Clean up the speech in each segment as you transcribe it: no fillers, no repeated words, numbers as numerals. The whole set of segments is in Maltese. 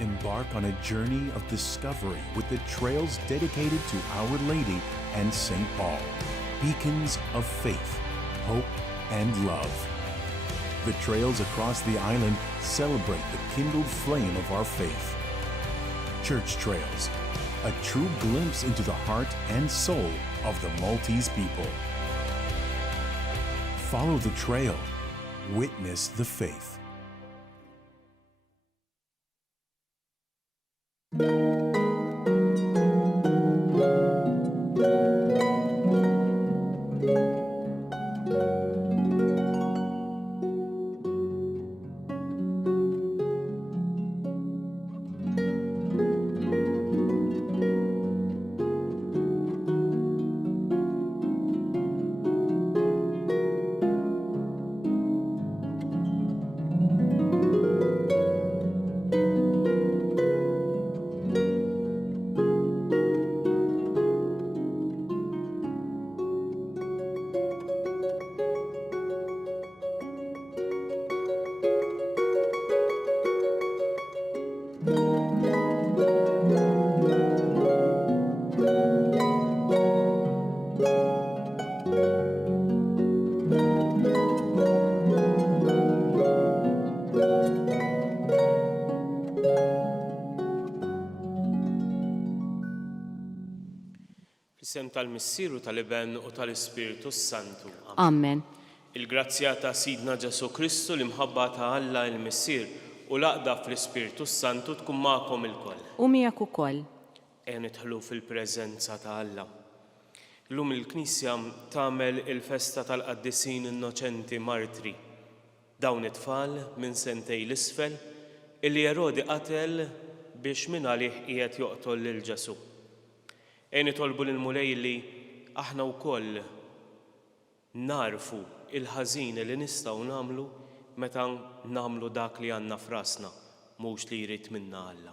Embark on a journey of discovery with the trails dedicated to Our Lady and St. Paul, beacons of faith, hope, and love. The trails across the island celebrate the kindled flame of our faith. Church Trails, a true glimpse into the heart and soul of the Maltese people. Follow the trail, witness the faith. Fis-sem tal-Missieru tal-Iben u tal-Ispiritu Santu. Amen. Il-grazzja ta' Sidna Ġesu Kristu l-imħabba ta' Alla il-Missier u l-aqda fl-Ispiritu Santu tkun magħkom ilkoll. U miegħek ukoll. Ejja nidħlu fil-preżenza ta' Alla. Llum il-Knisja tagħmel il-festa tal-Qaddisin Innoċenti Martri. Dawn it-tfal minn sentej l-isfel illi Erodi qatel biex minn għalih qiegħed joqtol lil Ġesu. Nitolbu lil-Mulej li aħna wkoll narfu il-ħażin li nistgħu nagħmlu meta nagħmlu dak li għandna f'rasna mhux li jrid minna Alla.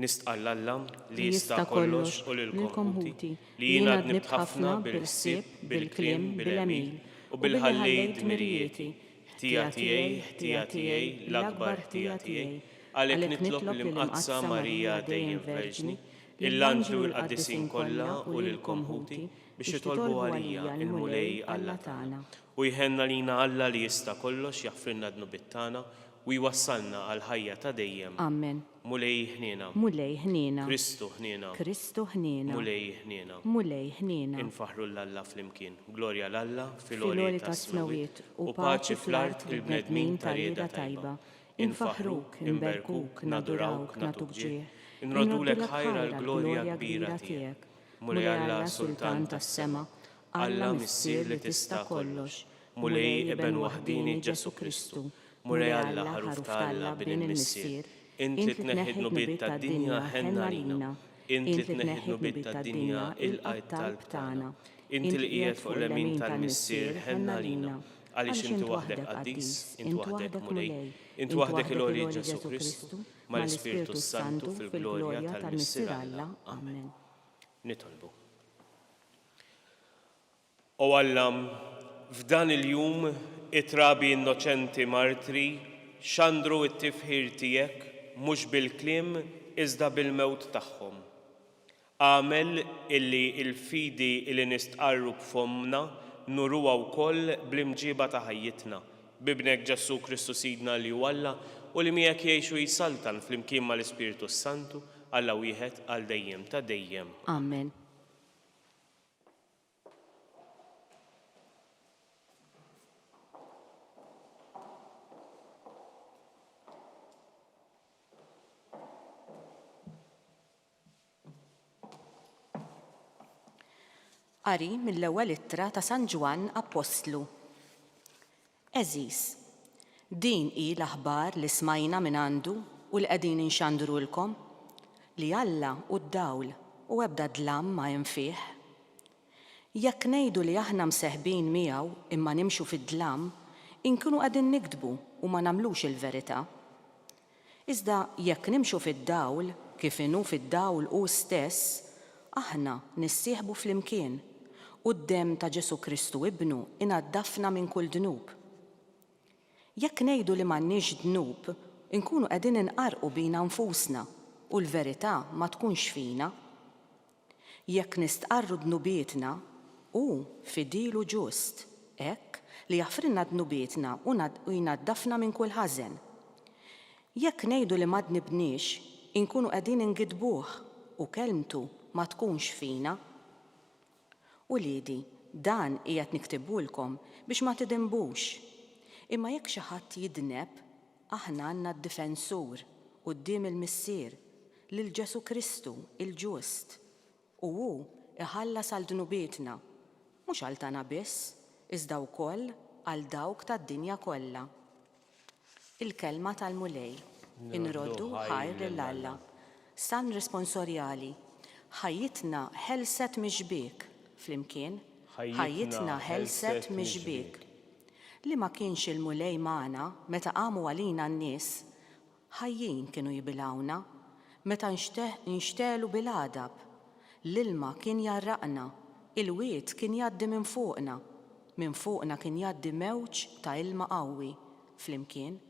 Nistqall Alla li jista' kollox u lilkom ħuti li jiena dnibt ħafna bil-ħsieb, bil-kliem, bil-għemil u bil-ħallejt mirjieti. Ħtija tiegħi, l-akbar ħtija tiegħi, għalhekk nitlob lill-Imqazza Marija dejjem Verġni, il-Anġlu l-Qaddisin kollha u lilkom ħuti biex jitolbu għalija il-Mulej Alla tagħna. U jħenna lina Alla li jista' kollox jaħfrilna d-nubiet tagħna u jwassalna għal ħajja ta' dejjem. Amen. Mulej ħniena. Mulej ħniena. Kristu ħniena. Kristu ħniena. Mulej ħniena. Mulej ħniena. Infaħru l-Alla flimkien. Glorja l-Alla fil-għolji ta' smawiet u paċi fl-art il-bnedmin ta' rieda tajba. Infaħruk, inberkuk, nadurawk, natuk ġieħ. Inrodulek ħajra l-glorja kbira tiegħek. Mulej Alla Sultan tas-sema, Alla Missier li tista' kollox, Mulej Eben waħdini Ġesu Kristu, Mulej Alla ħaruf ta' Alla bin il-Missier, inti tneħħi d-nubiet tad-dinja ħenna lina, inti tneħħi d-nubiet tad-dinja il-qalb talb tagħna, inti li qiegħed fuq l-emin tal-Missier ħenna lina, għaliex inti waħdek Qaddis, inti waħdek Mulej, inti waħdek il-għolji Ġesu Kristu, mal-Ispiritu Santu fil-glorja tal-Missier Alla. Amen. Nitolbu. O Alla, f'dan il-jum it-trabi innoċenti martri xandru it-tifħir tiegħek mhux bil-kliem iżda bil-mewt tagħhom. Għamel illi il-fidi illi nistqarru b'fomna nuruha wkoll bl-imġiba ta' ħajjitna. Bibnek Ġesu Kristu Sidna li hu Alla u li miegħek jgħixu jisaltan flimkien mal-Ispiritu Santu Alla wieħed għal dejjem ta' dejjem. Amen. Qari mill-ewwel ittra ta' San Ġwan Apostlu. Eżis, din hi l-aħbar li smajna minn għandu u l-qegħdin inxandrulkom li Alla u d-dawl u ebda dlam ma jinfih. Jekk ngħidu li aħna mseħbin miegħu imma nimxu fid-dlam, inkunu qegħdin nikdbu u ma nagħmlux il-verità. Iżda jekk nimxu fid-dawl kif inhu fid-dawl hu stess, aħna nissieħbu flimkien u d-dem ta' Ġesu Kristu ibnu inaddafna minn kull dnub. Jekk ngħidu li m'għandniex dnub inkunu qegħdin inqarqu bina nfusna u l-verità ma tkunx fina. Jekk nistqarru dnubietna u fidilu ġust, hekk li jaħfrilna dnubietna u jnaddafna minn kull ħażen. Jekk ngħidu li ma dnibniex, inkunu qegħdin ingidbuh u kelmtu ma tkunx fina. Uliedi, dan qiegħed niktibulkom biex ma tidinbux. Imma jekk xi ħadd jidneb, aħna għandna d-difensur quddiem il-Missier lil Ġesu Kristu il-Ġust u hu iħallas għal dnubietna, mhux għal tagħna biss, iżda wkoll għal dawk tad-dinja kollha. Il-kelma tal-mulej inroddu ħajr lil Alla. San responsorjali, ħajjitna ħelset miġbik flimkien, ħajjitna ħelset miġbik. Li ma kienx il-mulej magħna meta qamu għalina n-nies, ħajjin kienu jibilawna, meta nxtelu bil-għadab, l-ilma kien jarraqna, il-wied kien jgħaddi minn fuqna kien jgħaddi mewġ ta' ilma qawwi, flimkien,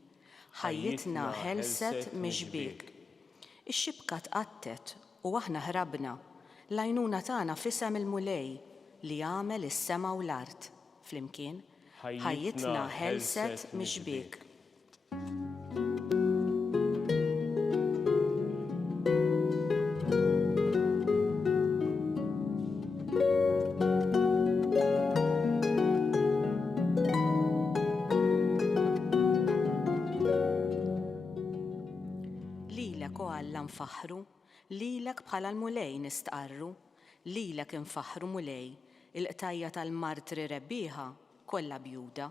ħajjitna ħelset miġbik. Ix-xibka tqattet u aħna ħrabna, l-għajnuna tagħna f'isem il-mulej li għamel is-sema u l-art, flimkien, ħajjitna ħelset miġbik. Lilek o Alla nfaħru, lilek bħala l-mulej nistqarru, lilek infaħru mulej, il-qtajja tal-martri rebbieħa kollha bjuda.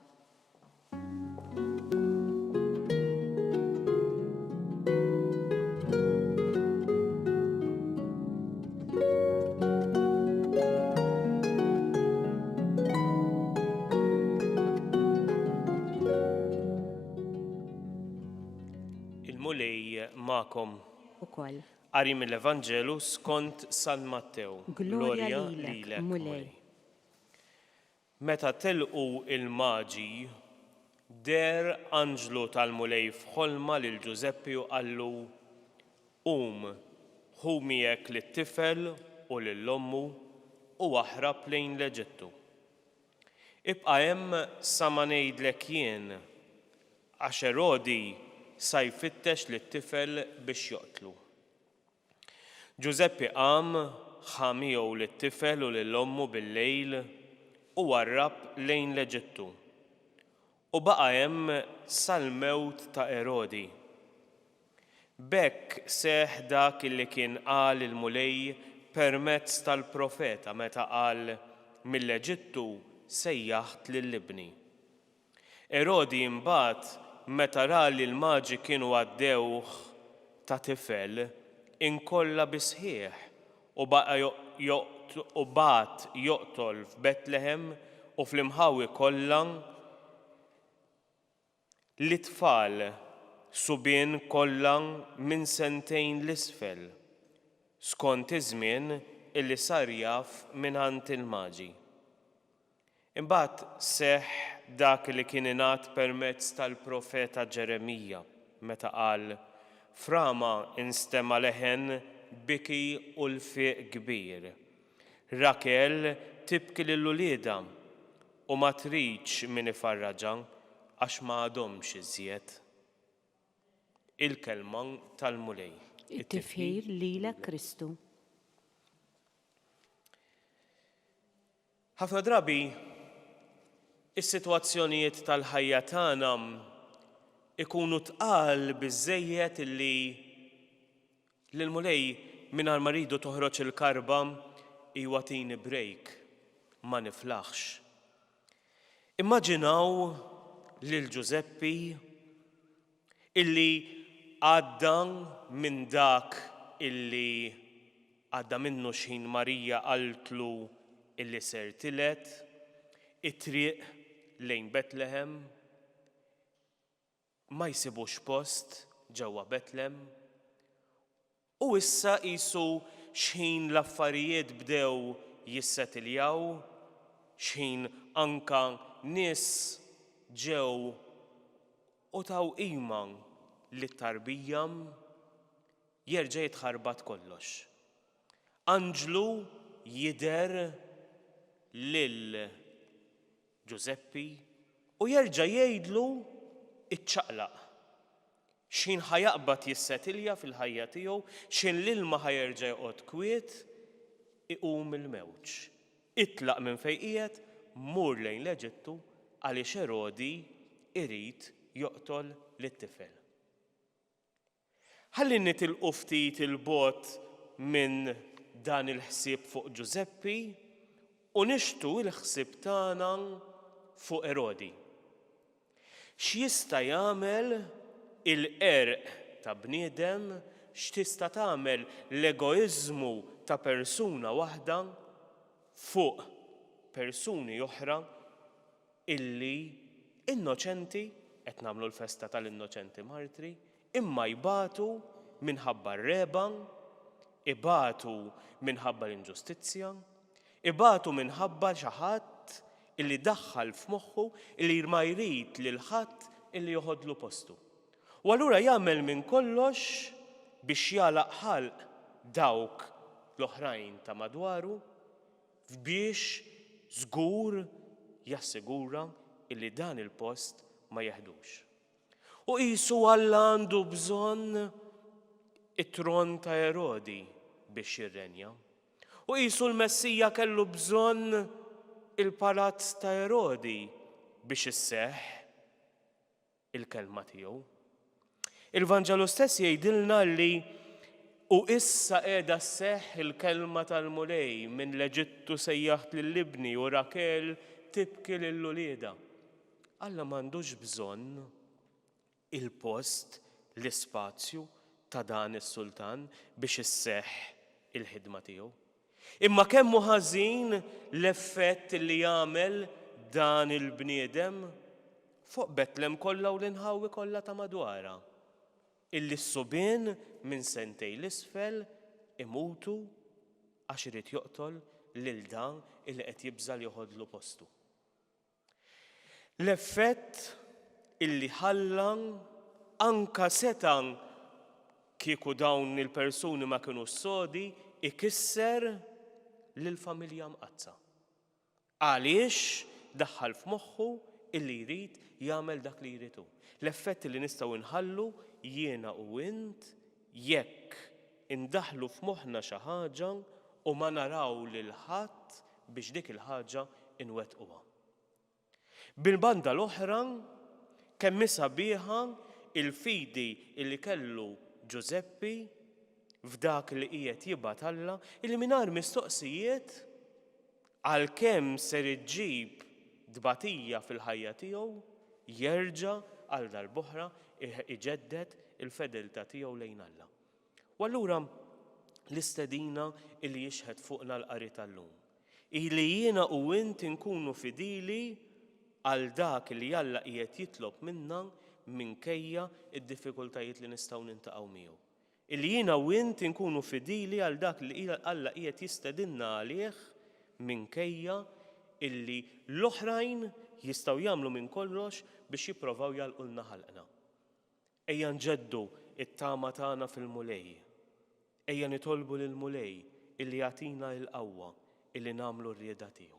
Il-mulej magħkom. Ukoll. Qari mill-Evanġelu skont San Mattew. Glorja lilek, mulej. Meta telqu il-maġi, der anġlu tal-mulej f'ħolma lil Ġuseppi u qallu: ħu miegħek lit-tifel u lill-ommu u aħrab lejn l-Eġittu. Ibqa' hemm sa ma ngħidlek jien, għax Erodi sa jfittex lit-tifel biex joqtlu. Ġuseppi qam, ħa miegħu lit-tifel u lill-ommu bil-lejl u għarrab lejn l-Eġittu. U baqa' hemm sal-mewt ta' Erodi. B'hekk seħħ dak li kien qal il-mulej permezz tal-profeta meta qal: mill-Eġittu sejjaħt lill-ibni. Erodi mbagħad meta ra li l-maġi kienu għaddewh ta' tifel, inkolla bi sħiħ u bat joqtol f'Betlehem u fl-imħawi kollha l-itfal subien kollha minn sentejn l-isfel, skont iż-żmien illi sar jaf minħant il-maġi. Imbagħad seħħ dak li kien ingħad permezz tal-profeta Ġeremija meta qal: frama instema' leħen biki u l-fiq kbir. Rakel tibki lill-ulieda u ma tridx min ifarraġha għax ma għadhomx iżjed. Il-kelma tal-mulej. It-tifħir lilek Kristu. Ħafna drabi is-sitwazzjonijiet tal-ħajja tagħna ikunu tqal biżżejjed illi lill-mulej mingħajr ma rridu toħroġ il-karba iwatini break, ma niflaħx. Immaġinaw lil Ġuseppi illi għadda minn dak illi għadda minnu xhin Marija qaltlu illi ser tilet, it-triq lejn Betlehem, ma jsibux post ġewwa Betlehem, u issa qisu x'ħin l-affarijiet bdew jissetiljaw, x'ħin anka nies ġew u taw qima li t-tarbija jerġa' jitħarbat kollox. Anġlu jidher lil Giuseppe u jerġa' jgħidlu iċċaqlaq. X'in ħajaqbad jissetilja fil-ħajja tiegħu, x'in l-ilma ħajerġa' joqgħod kwiet, iqum il-mewġ. Itlaq minn fejn qiegħed, mur lejn l-Eġittu għaliex Erodi irid joqtol lit-tifel. Ħalli nitilqu ftit il-bogħod minn dan il-ħsieb fuq Giuseppe u nixtu l-ħsieb tagħna fuq Erodi. X'jista' jagħmel il-qerq ta' bniedem, x'tista' tagħmel l-egoiżmu ta' persuna waħda fuq persuni oħra illi innoċenti, qed nagħmlu l-festa tal-innoċenti martri, imma jbatu minħabba r-reba, ibatu minħabba l-inġustizzja, ibatu minħabba xi ħadd illi daħħal f'moħħu illi ma jrid lil ħadd illi joħodlu postu. U allura jagħmel minn kollox biex jalaq ħalq dawk l-oħrajn ta' madwaru biex żgur jassigura illi dan il-post ma jeħdux. U qisu Alla għandu bżonn it-tron ta' Erodi biex jirrenja. U qisu l-Messija kellu bżonn il-palazz ta' Erodi biex isseħħ il-kelma tiegħu. Il-Vanġelu stess jgħidilna li u issa qiegħda sseħħ il-kelma tal-mulej minn l-Eġittu sejjaħt lill-ibni u Rakel tibki lill-ulieda. Alla m'għandux bżonn il-post, l-ispazju ta' dan is-sultan biex isseħħ il-ħidma tiegħu. Imma kemm hu ħażin l-effett li jagħmel dan il-bniedem fuq Betlem kollha u l-inħawi kollha ta' madwarha. Illi s-subien minn sentej l-isfel imutu għax irid joqtol lil dan illi qed jibżal joħodlu postu. L-effett illi ħallan anka setan kieku dawn il-persuni ma kienu sodi ikisser lill-familja mqazza. Għaliex daħħal f'moħħu illi jrid jagħmel dak li jridu. L-effett li nistgħu nħallu jiena u int jekk indaħlu f'moħħna xi ħaġa u ma naraw lil ħadd biex dik il-ħaġa inwettquha. Bil-banda l-oħra kemm sabiħa il-fidi illi kellu Giuseppe f'dak li qiegħed jibgħat Alla illi mingħajr mistoqsijiet għalkemm ser iġġib dbatija fil-ħajja tiegħu jerġa' għal darb'oħra iġedded il-fedeltà tiegħu lejn Alla. U allura l-istedina illi jixħed fuqna l-qari tal-lum. Ili jiena u int inkunu fidili għal dak li Alla qiegħed jitlob minna minkejja id-diffikultajiet li nistgħu nintaqgħu miegħu. Illi jiena u int inkunu fidili għal dak li Alla qiegħed jistedinna għalih minkejja illi l-oħrajn jistgħu jagħmlu minn kollox biex jippruvaw jalqulna ħalqna. Ejja nġeddu it-tama tagħna fil-mulej. Ejja nitolbu lill-mulej illi jagħtina l-qawwa illi nagħmlu r-rieda tiegħu.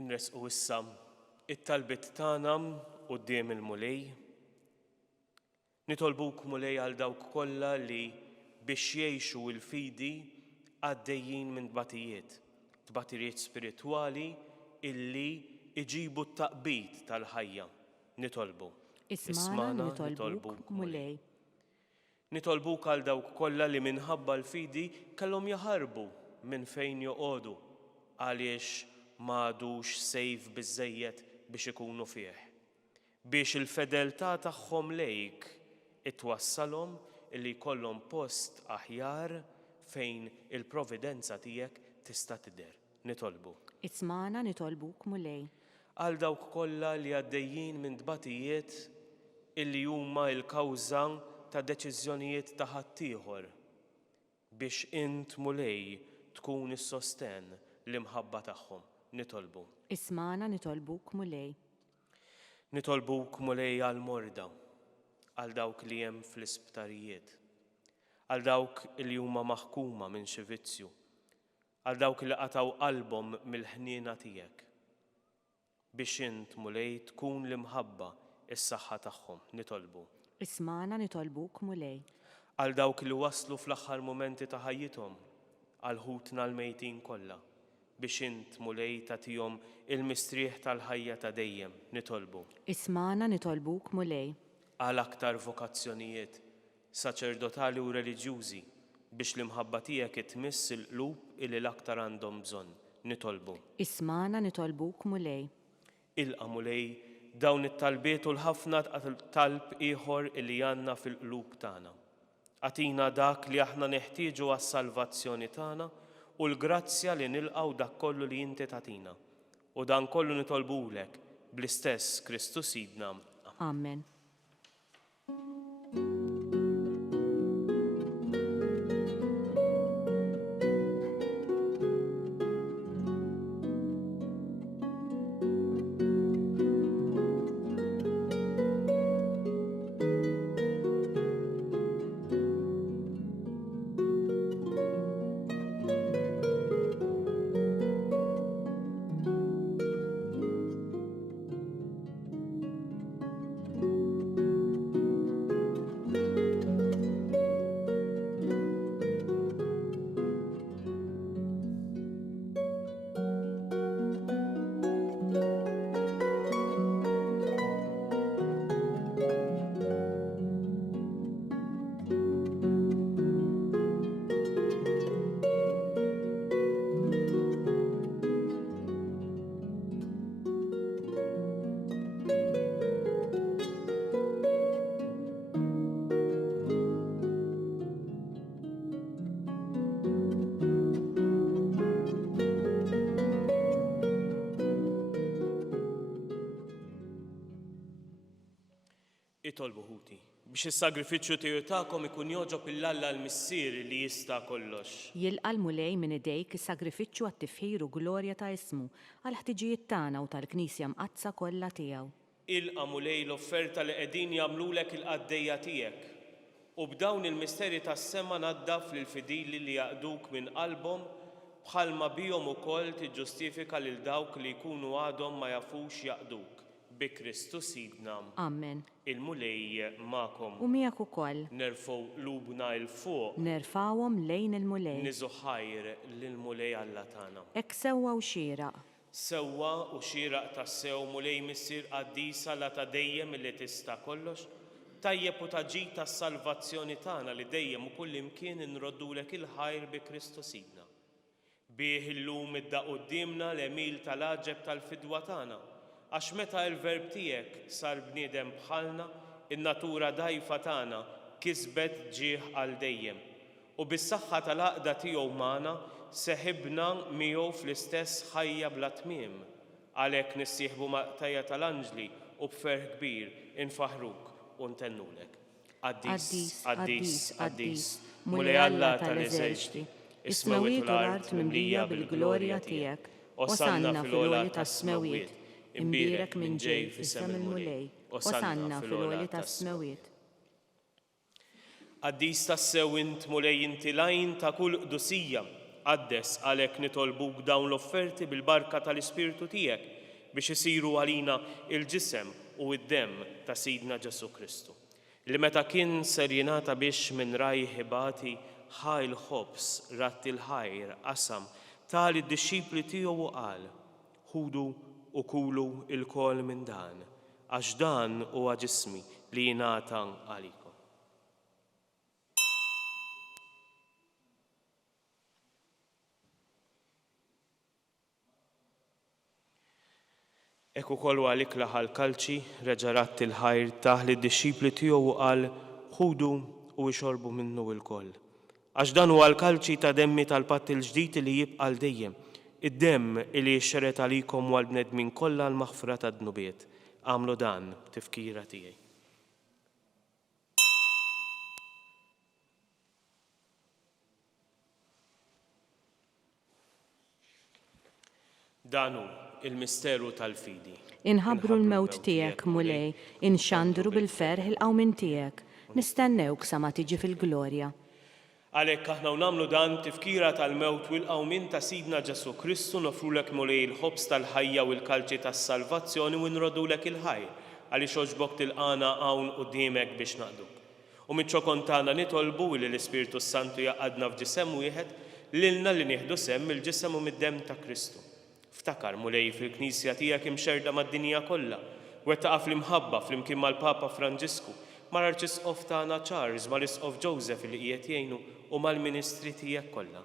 Inresqu issa it-talbit tagħna quddiem il-mulej. Nitolbuk mulej għal dawk kollha li biex jgħixu l-fidi għaddejjin minn tbatijiet spiritwali illi iġibu t-taqbit tal-ħajja. Nitolbu. Ismana nitolbuk mulej. Nitolbuk għal dawk kollha li minħabba l-fidi kellhom jaħarbu minn fejn joqogħdu għaliex m'għadux sejf biżżejjed biex ikunu fih. Biex il-fedeltà tagħhom lejk itwassalhom illi jkollhom post aħjar fejn il-providenza tiegħek tista' tidher. Nitolbu. Ismana nitolbuk mulej. Għal dawk kollha li għaddejjin minn dbatijiet illi huma l-kawża ta' deċiżjonijiet ta' ħaddieħor biex int mulej tkun is-sosten l-imħabba tagħhom. nitolbu. Ismana nitolbuk mulej. Nitolbuk mulej għal-morda, għal dawk li hemm fl-isptarijiet, għal dawk li huma maħkuma minn xi vizzju, għal dawk li qataw qalbhom mill-ħniena tiegħek. Biex int mulej tkun l-imħabba is-saħħa tagħhom nitolbu. Ismana nitolbuk mulej. Għal dawk li waslu fl-aħħar momenti ta' ħajjithom, għal ħutna l-mejtin kollha, biex int mulej tagħtihom il-mistrieħ tal-ħajja ta' dejjem nitolbu. Ismana nitolbuk mulej. Għal aktar vokazzjonijiet saċerdotali u reliġjużi biex l-imħabba tiegħek itmiss il-qlub illi l-aktar għandhom bżonn nitolbu. Ismana nitolbuk mulej. Ilqa mulej dawn it-talbiet u l-ħafna talb ieħor illi għandna fil-qlub tagħna. Atina dak li aħna neħtieġu għas-salvazzjoni tagħna u l-grazzja li nilqgħu dak kollu li inti tagħtina. U dan kollu nitolbulek bl-istess Kristu Sidna. Amen. Itolbu ħuti biex is-sagrifiċċju tiegħu tagħkom ikun joġob il-Alla l-Missier li jista' kollox. Jilqa' l-mulej minn idejk is-sagrifiċċju għat-tifħir u glorja ta' ismu għal ħtiġijiet tagħna u tal-Knisja mqazza kollha tiegħu. Ilqa' mulej l-offerta li qegħdin jagħmlulek il-qaddejja tiegħek u b'dawn il-misteri tas-sema naddaf lil fidili li jaqduk minn qalbhom bħalma bihom ukoll tiġġustifika lil dawk li jkunu għadhom ma jafux jaqduk. Bi Kristu Sidna. Amen. Il-mulej magħkom. U miegħek ukoll. Nerfgħu qlubna il fuq. Nerfawhom lejn il-mulej. Niżu ħajr lill-mulej Alla tagħna. Hekk sewwa u xieraq. Sewwa u xieraq tassew mulej missier qaddisa la ta' dejjem li tista' kollox, tajjeb u taġid tas-salvazzjoni tagħna li dejjem u kull imkien inroddulek il-ħajr bi Kristu Sidna. Bih illum iddaq qudiemna l-emil tal-aġeb tal-fidwa tagħna. Għax meta l-verb tiegħek sar bniedem bħalna, in-natura dgħajfa tagħna kisbet ġieħ għal dejjem. U bis-saħħa tal-għaqda tiegħu magħna seħibna miegħu fl-istess ħajja bla tmiem. Għalhekk nissieħbu maqtajja tal-anġli u b'ferħ kbir infaħruk u ntennulek. Qaddis, qaddis, qaddis, mulej Alla tal-eżerċiti, is-smewiet u l-art mimlija bil-glorja tiegħek, osanna fil-għolja tas-smewiet. Imbierek minn ġej fis-sem il-mulej, osanna fil-għolja tas-smewiet. Qaddis tassew int mulej inti lajn ta' kull qdusija, qaddes għalhekk nitolbuk dawn l-offerti bil-barka tal-Ispirtu tiegħek biex isiru għalina il-ġisem u d-demm ta' Sidna Ġesu Kristu. Li meta kien ser jingħata biex minn rajh ħibati ħajl ħobs ratt il-ħajr qasam tal id-dixxipli tiegħu u qal: ħudu u kulu il-kol minn dan, għax dan huwa ġismi li jingħata għalikom. Ekku kollu għalik laħal kalċi, reġarat il-ħajr taħli d-dixxipli tiegħu u qal: ħudu u ixorbu minnu il-koll. Għax dan huwa l-kalċi ta' demmi tal-patt il-ġdid li jibqa' l dejjem. Id-demm li xxeret għalikom għal bnedmin kollha l-maħfra ta' dnubiet. Għamlu dan tifkira tiegħi. Danu il-misteru tal-fidi. Inħabbru l-mewt tiegħek mulej, inxandru bil-ferħ il-qawmin tiegħek, nistennewk sa ma tiġi fil-glorja. Għalhekk aħna nagħmlu dan tifkira tal-mewt u l-qawmin ta' Sidna Ġesu Kristu nofrulek mulej il-ħobs tal-ħajja u l-kalċi tas-salvazzjoni u nrodulek il-ħajr għaliex oġbok tilqana hawn quddiemek biex naqduk. U miċ-ċokon tagħna nitolbu li l-Ispirtu Santu jaqadna f'ġisem wieħed lilna li nieħdu semm il-ġisem u mid-demm ta' Kristu. Ftakar mulej fil-Knisja tiegħek imxerda mad-dinja kollha, wettaqa fl-imħabba flimkien mal-Papa Franġisku, mal-Arċisqof tagħna Charles, mal-Isqof Joseph li qiegħed jgħinu u mal-ministri tiegħek kollha.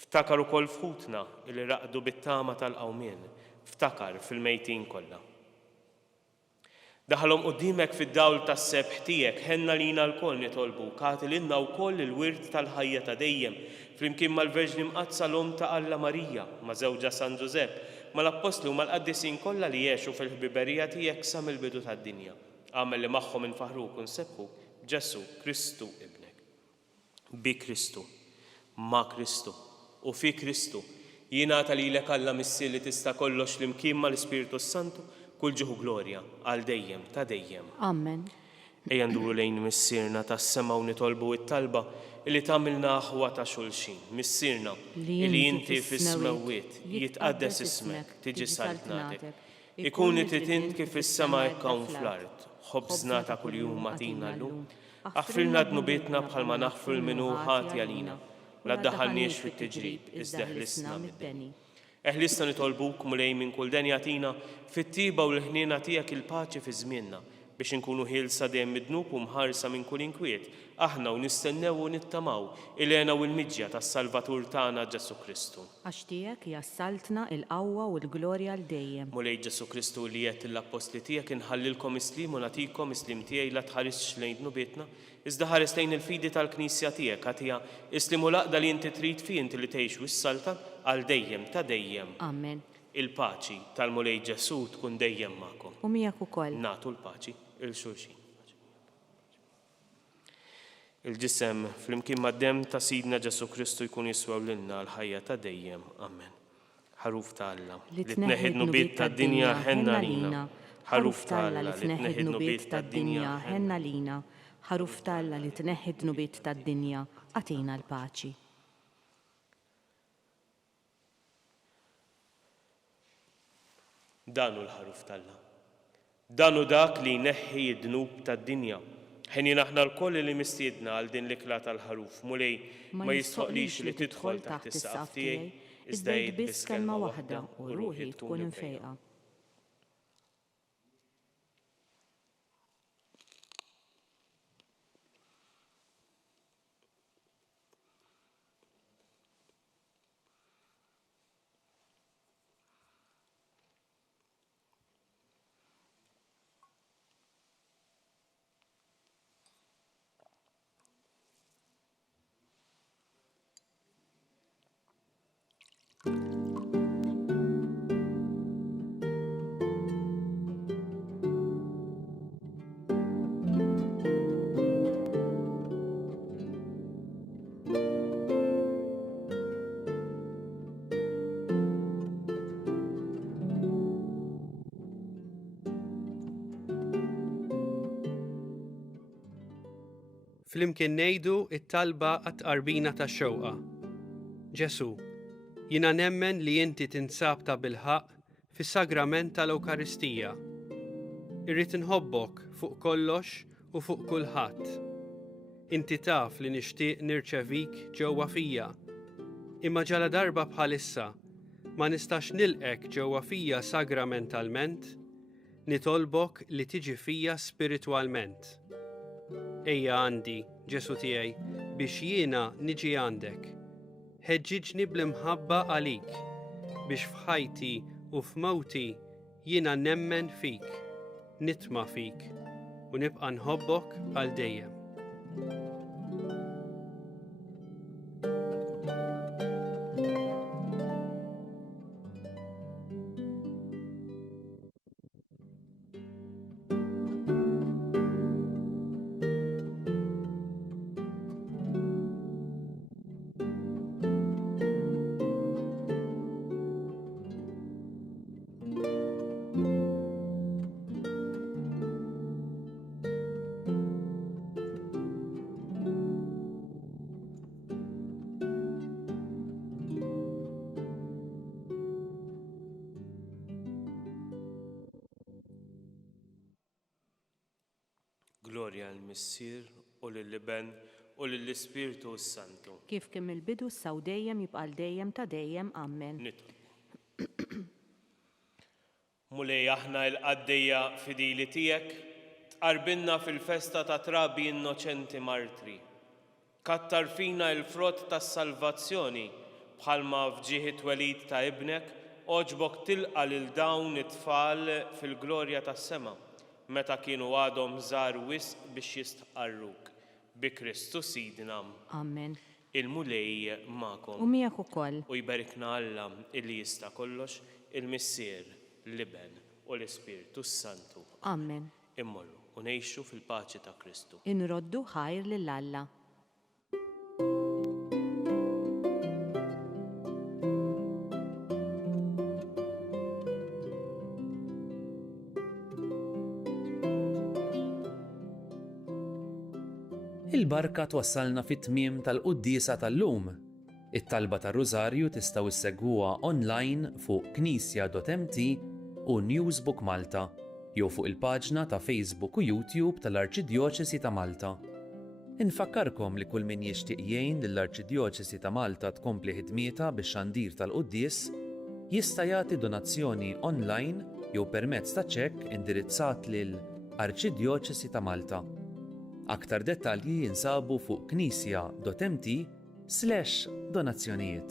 Ftakar ukoll fħutna li raqdu bit-tama tal-qawmien, ftakar fil-mejtin kollha. Daħalhom quddiemek fid-dawl tas-sebħ tiegħek ħenna lina lkoll nitolbu katililna wkoll il-wirt tal-ħajja ta' dejjem flimkien mal-Verġni Mqazza l-Om ta' Alla Marija, ma' żewġa San Giuseppe, mal-Apostli u mal-Qaddisin kollha li jgħixu fil-ħbiberija tiegħek sa mill-bidu tad-dinja. Għamel li magħhom infaħruk u nsebħu Ġesu Kristu ibnek. Bi Kristu, ma' Kristu u fi Kristu jingħata lilek Alla missi li tista' kollox flimkien mal-Ispirtu Santu kull ġieħu glorja għal dejjem ta' dejjem. Amen. Ejja nduru lejn missierna tas-sema u nitolbu it-talba li tagħmilna aħwa ta' xulxin. Missierna li inti fis-smawiet jitqaddes ismek, tiġi saltnatek. Ikun titint kif is-sema hekk hawn fl-ard. Ħobżna ta' kuljum agħtina llum. Aħfrilna dnubietna bħalma naħfru l-minu ħati għalina. La ddaħħalniex fit-tiġrib, iżda ħlisna mid-deni. Eħlisna nitolbuk mulej minn kull den jagħtina fit-tiba u l-ħniena tiegħek il-paċi fi żmienna biex inkunu ħielsa dejjem midnub u mħarsa minn kull inkwiet, aħna u nistennew u nittamaw il-għena u l-miġja tas-Salvatur tagħna Ġesu Kristu. Għax tiegħek jassaltna il-qawwa u l-glorja l dejjem. Mulej Ġesu Kristu li qed l-apostli tiegħek inħallilkom islim u nagħtikom islim tiegħi la tħarisx lejn dnubietna, iżda ħares lejn il-fidi tal-Knisja tiegħek għatija islim u laqda li inti trid fi inti li tgħix wis-salta għal dejjem ta' dejjem. Amen. Il-paċi tal-mulej Ġesu tkun dejjem magħkom. U miegħek ukoll. Nagħtu l-paċi il-xulxin. Il-ġisem flimkien mad-demm ta' Sidna Ġesu Kristu jkun jiswew lilna l-ħajja ta' dejjem. Amen. Ħaruf ta' Alla li tneħħid nubiet tad-dinja ħenna lina. Ħaruf ta' Alla li tneħħid nubiet tad-dinja ħenna lina. Ħaruf ta' Alla li tneħħid nubiet tad-dinja għatina l-paċi. Danu l-ħaruf tal-Alla. Danu dak li jneħħi d-dnub tad-dinja. Ħenjin aħna l-koll li mistiedna għal din l-ikla tal-ħaruf mulej ma jistoqlix li tidħol taħt is-saqaf tiegħi, iżda jgħid biss kelma waħda u ruħi tkun infejqa. Flimkien ngħidu it-talba għat-qarbina tax-xewqa. Ġesu, jiena nemmen li inti tinsab ta' bilħaq fis-sagrament tal-Ewkaristija. Irrid inħobbok fuq kollox u fuq kulħadd. Inti taf li nixtieq nirċevik ġewwa fija. Imma ġala darba bħalissa ma nistax nilqek ġewwa fija sagramentalment, nitolbok li tiġi fija spiritwalment. Ejja għandi, Ġesu tiegħi, biex jiena niġi għandek. Ħeġġiġni bl-imħabba għalik, biex f'ħajti u f'mewti jiena nemmen fik, nitma' fik u nibqa' nħobbok għal dejjem. l-Missier u lill-Iben u lill-Ispirtu Santu. Kif kien mill-bidu s-saw dejjem jibqa' dejjem ta' dejjem. Amen. Nitolbu. Mulej aħna l-qaddejja fidili tiegħek tqarbilna fil-festa ta' trabi innoċenti martri. Kattar fina l-frott tas-salvazzjoni bħalma fġieħi twelid ta' ibnek oġbok tilqa' lil dawn it-tfal fil-glorja tas-sema meta kienu għadhom żgħar wisq biex jistqarruk. Bi Kristu Sidna. Amen. Il-mulej magħkom. U miegħek ukoll. U jbarikna Alla illi jista' kollox, il-Missier, l-Iben u l-Ispirtu Santu. Amen. Immorru u ngħixu fil-paċi ta' Kristu. Inroddu ħajr lil Alla. Il-barka twassalna fit-tmiem tal-Qudiesa tal-lum. It-talba tar-Rużarju tistgħu issegwuha online fuq knisja.mt u Newsbook Malta jew fuq il-paġna ta' Facebook u YouTube tal-Arċidjoċesi ta' Malta. Infakkarkom li kull min jixtieq jgħin lill-Arċidjoċesi ta' Malta tkompli ħidmietha bix-xandir tal-Qudies jista' jagħti donazzjoni online jew permezz ta' ċekk indirizzat lil Arċidjoċesi ta' Malta. Aktar dettalji jinsabu fuq knisja.mt/donazzjonijiet.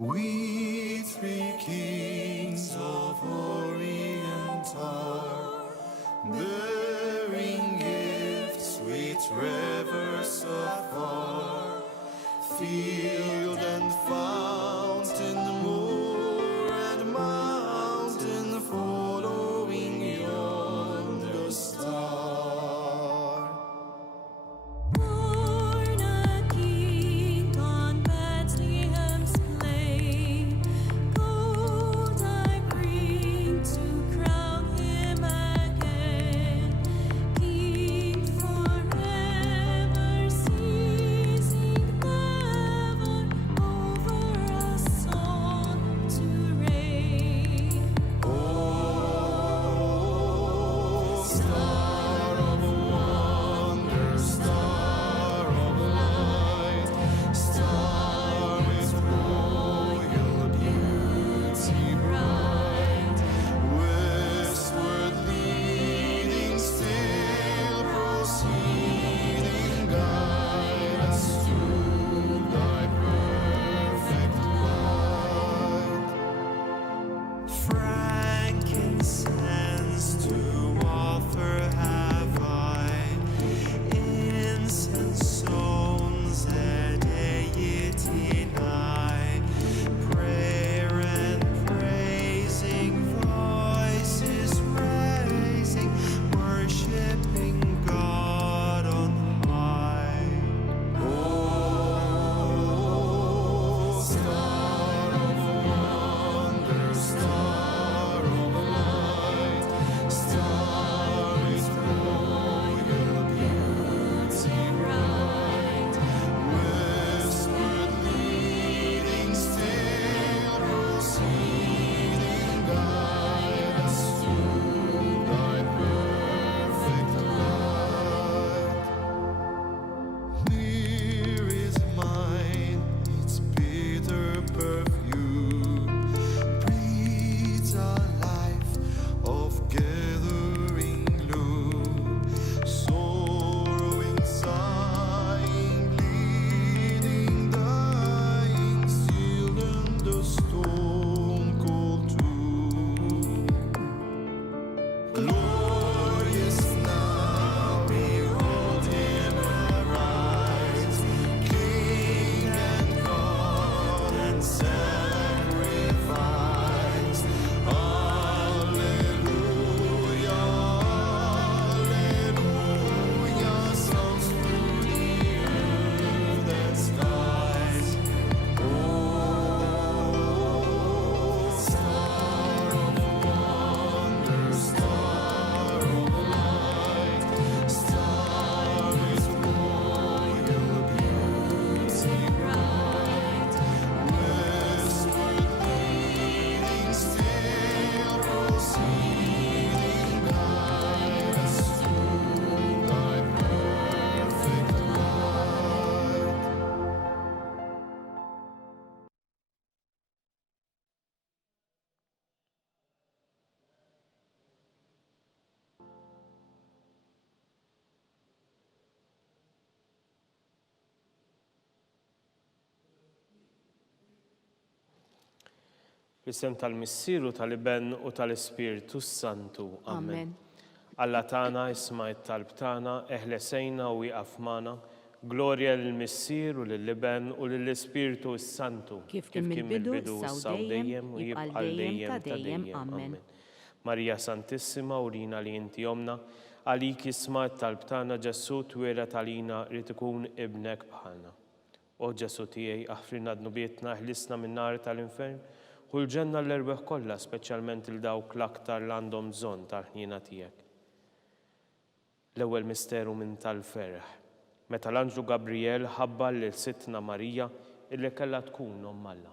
We three kings of Orient are, bearing gifts sweet rivers afar, field and fountain, moor and mountain, following yonder star. Born a king on Bethlehem's plain, gold I bring to crown him again, King forever, ceasing never Fl-isem tal-Missieru tal-Iben u tal-Ispiritu Santu. Amen. Alla tagħna isma' t-talb tagħna, eħlesejna u wieqaf magħna. Glorja lill-Missieru lill-Iben u lill-Ispiritu Santu. Kif kien mill-bidu, saw dejjem, u jibqal jibqal dejjem ta' ta' dejjem. Amen. Marija Santissima, urina li inti omna, għalik isma' t-talb tagħna Ġesu twera talina rid ikun ibnek bħalna. O Ġesu tiegħi aħfrina dnubietna ħlisna min-nar tal-infern, kull ġenna l-erbeħ kollha, speċjalment il dawk l-aktar li għandhom bżonn tal-ħniena tiegħek. L-ewwel misteru minn tal-ferħ. Meta l-Anġlu Gabriel ħabbar lil Sittna Marija illi kellha tkun omm Alla.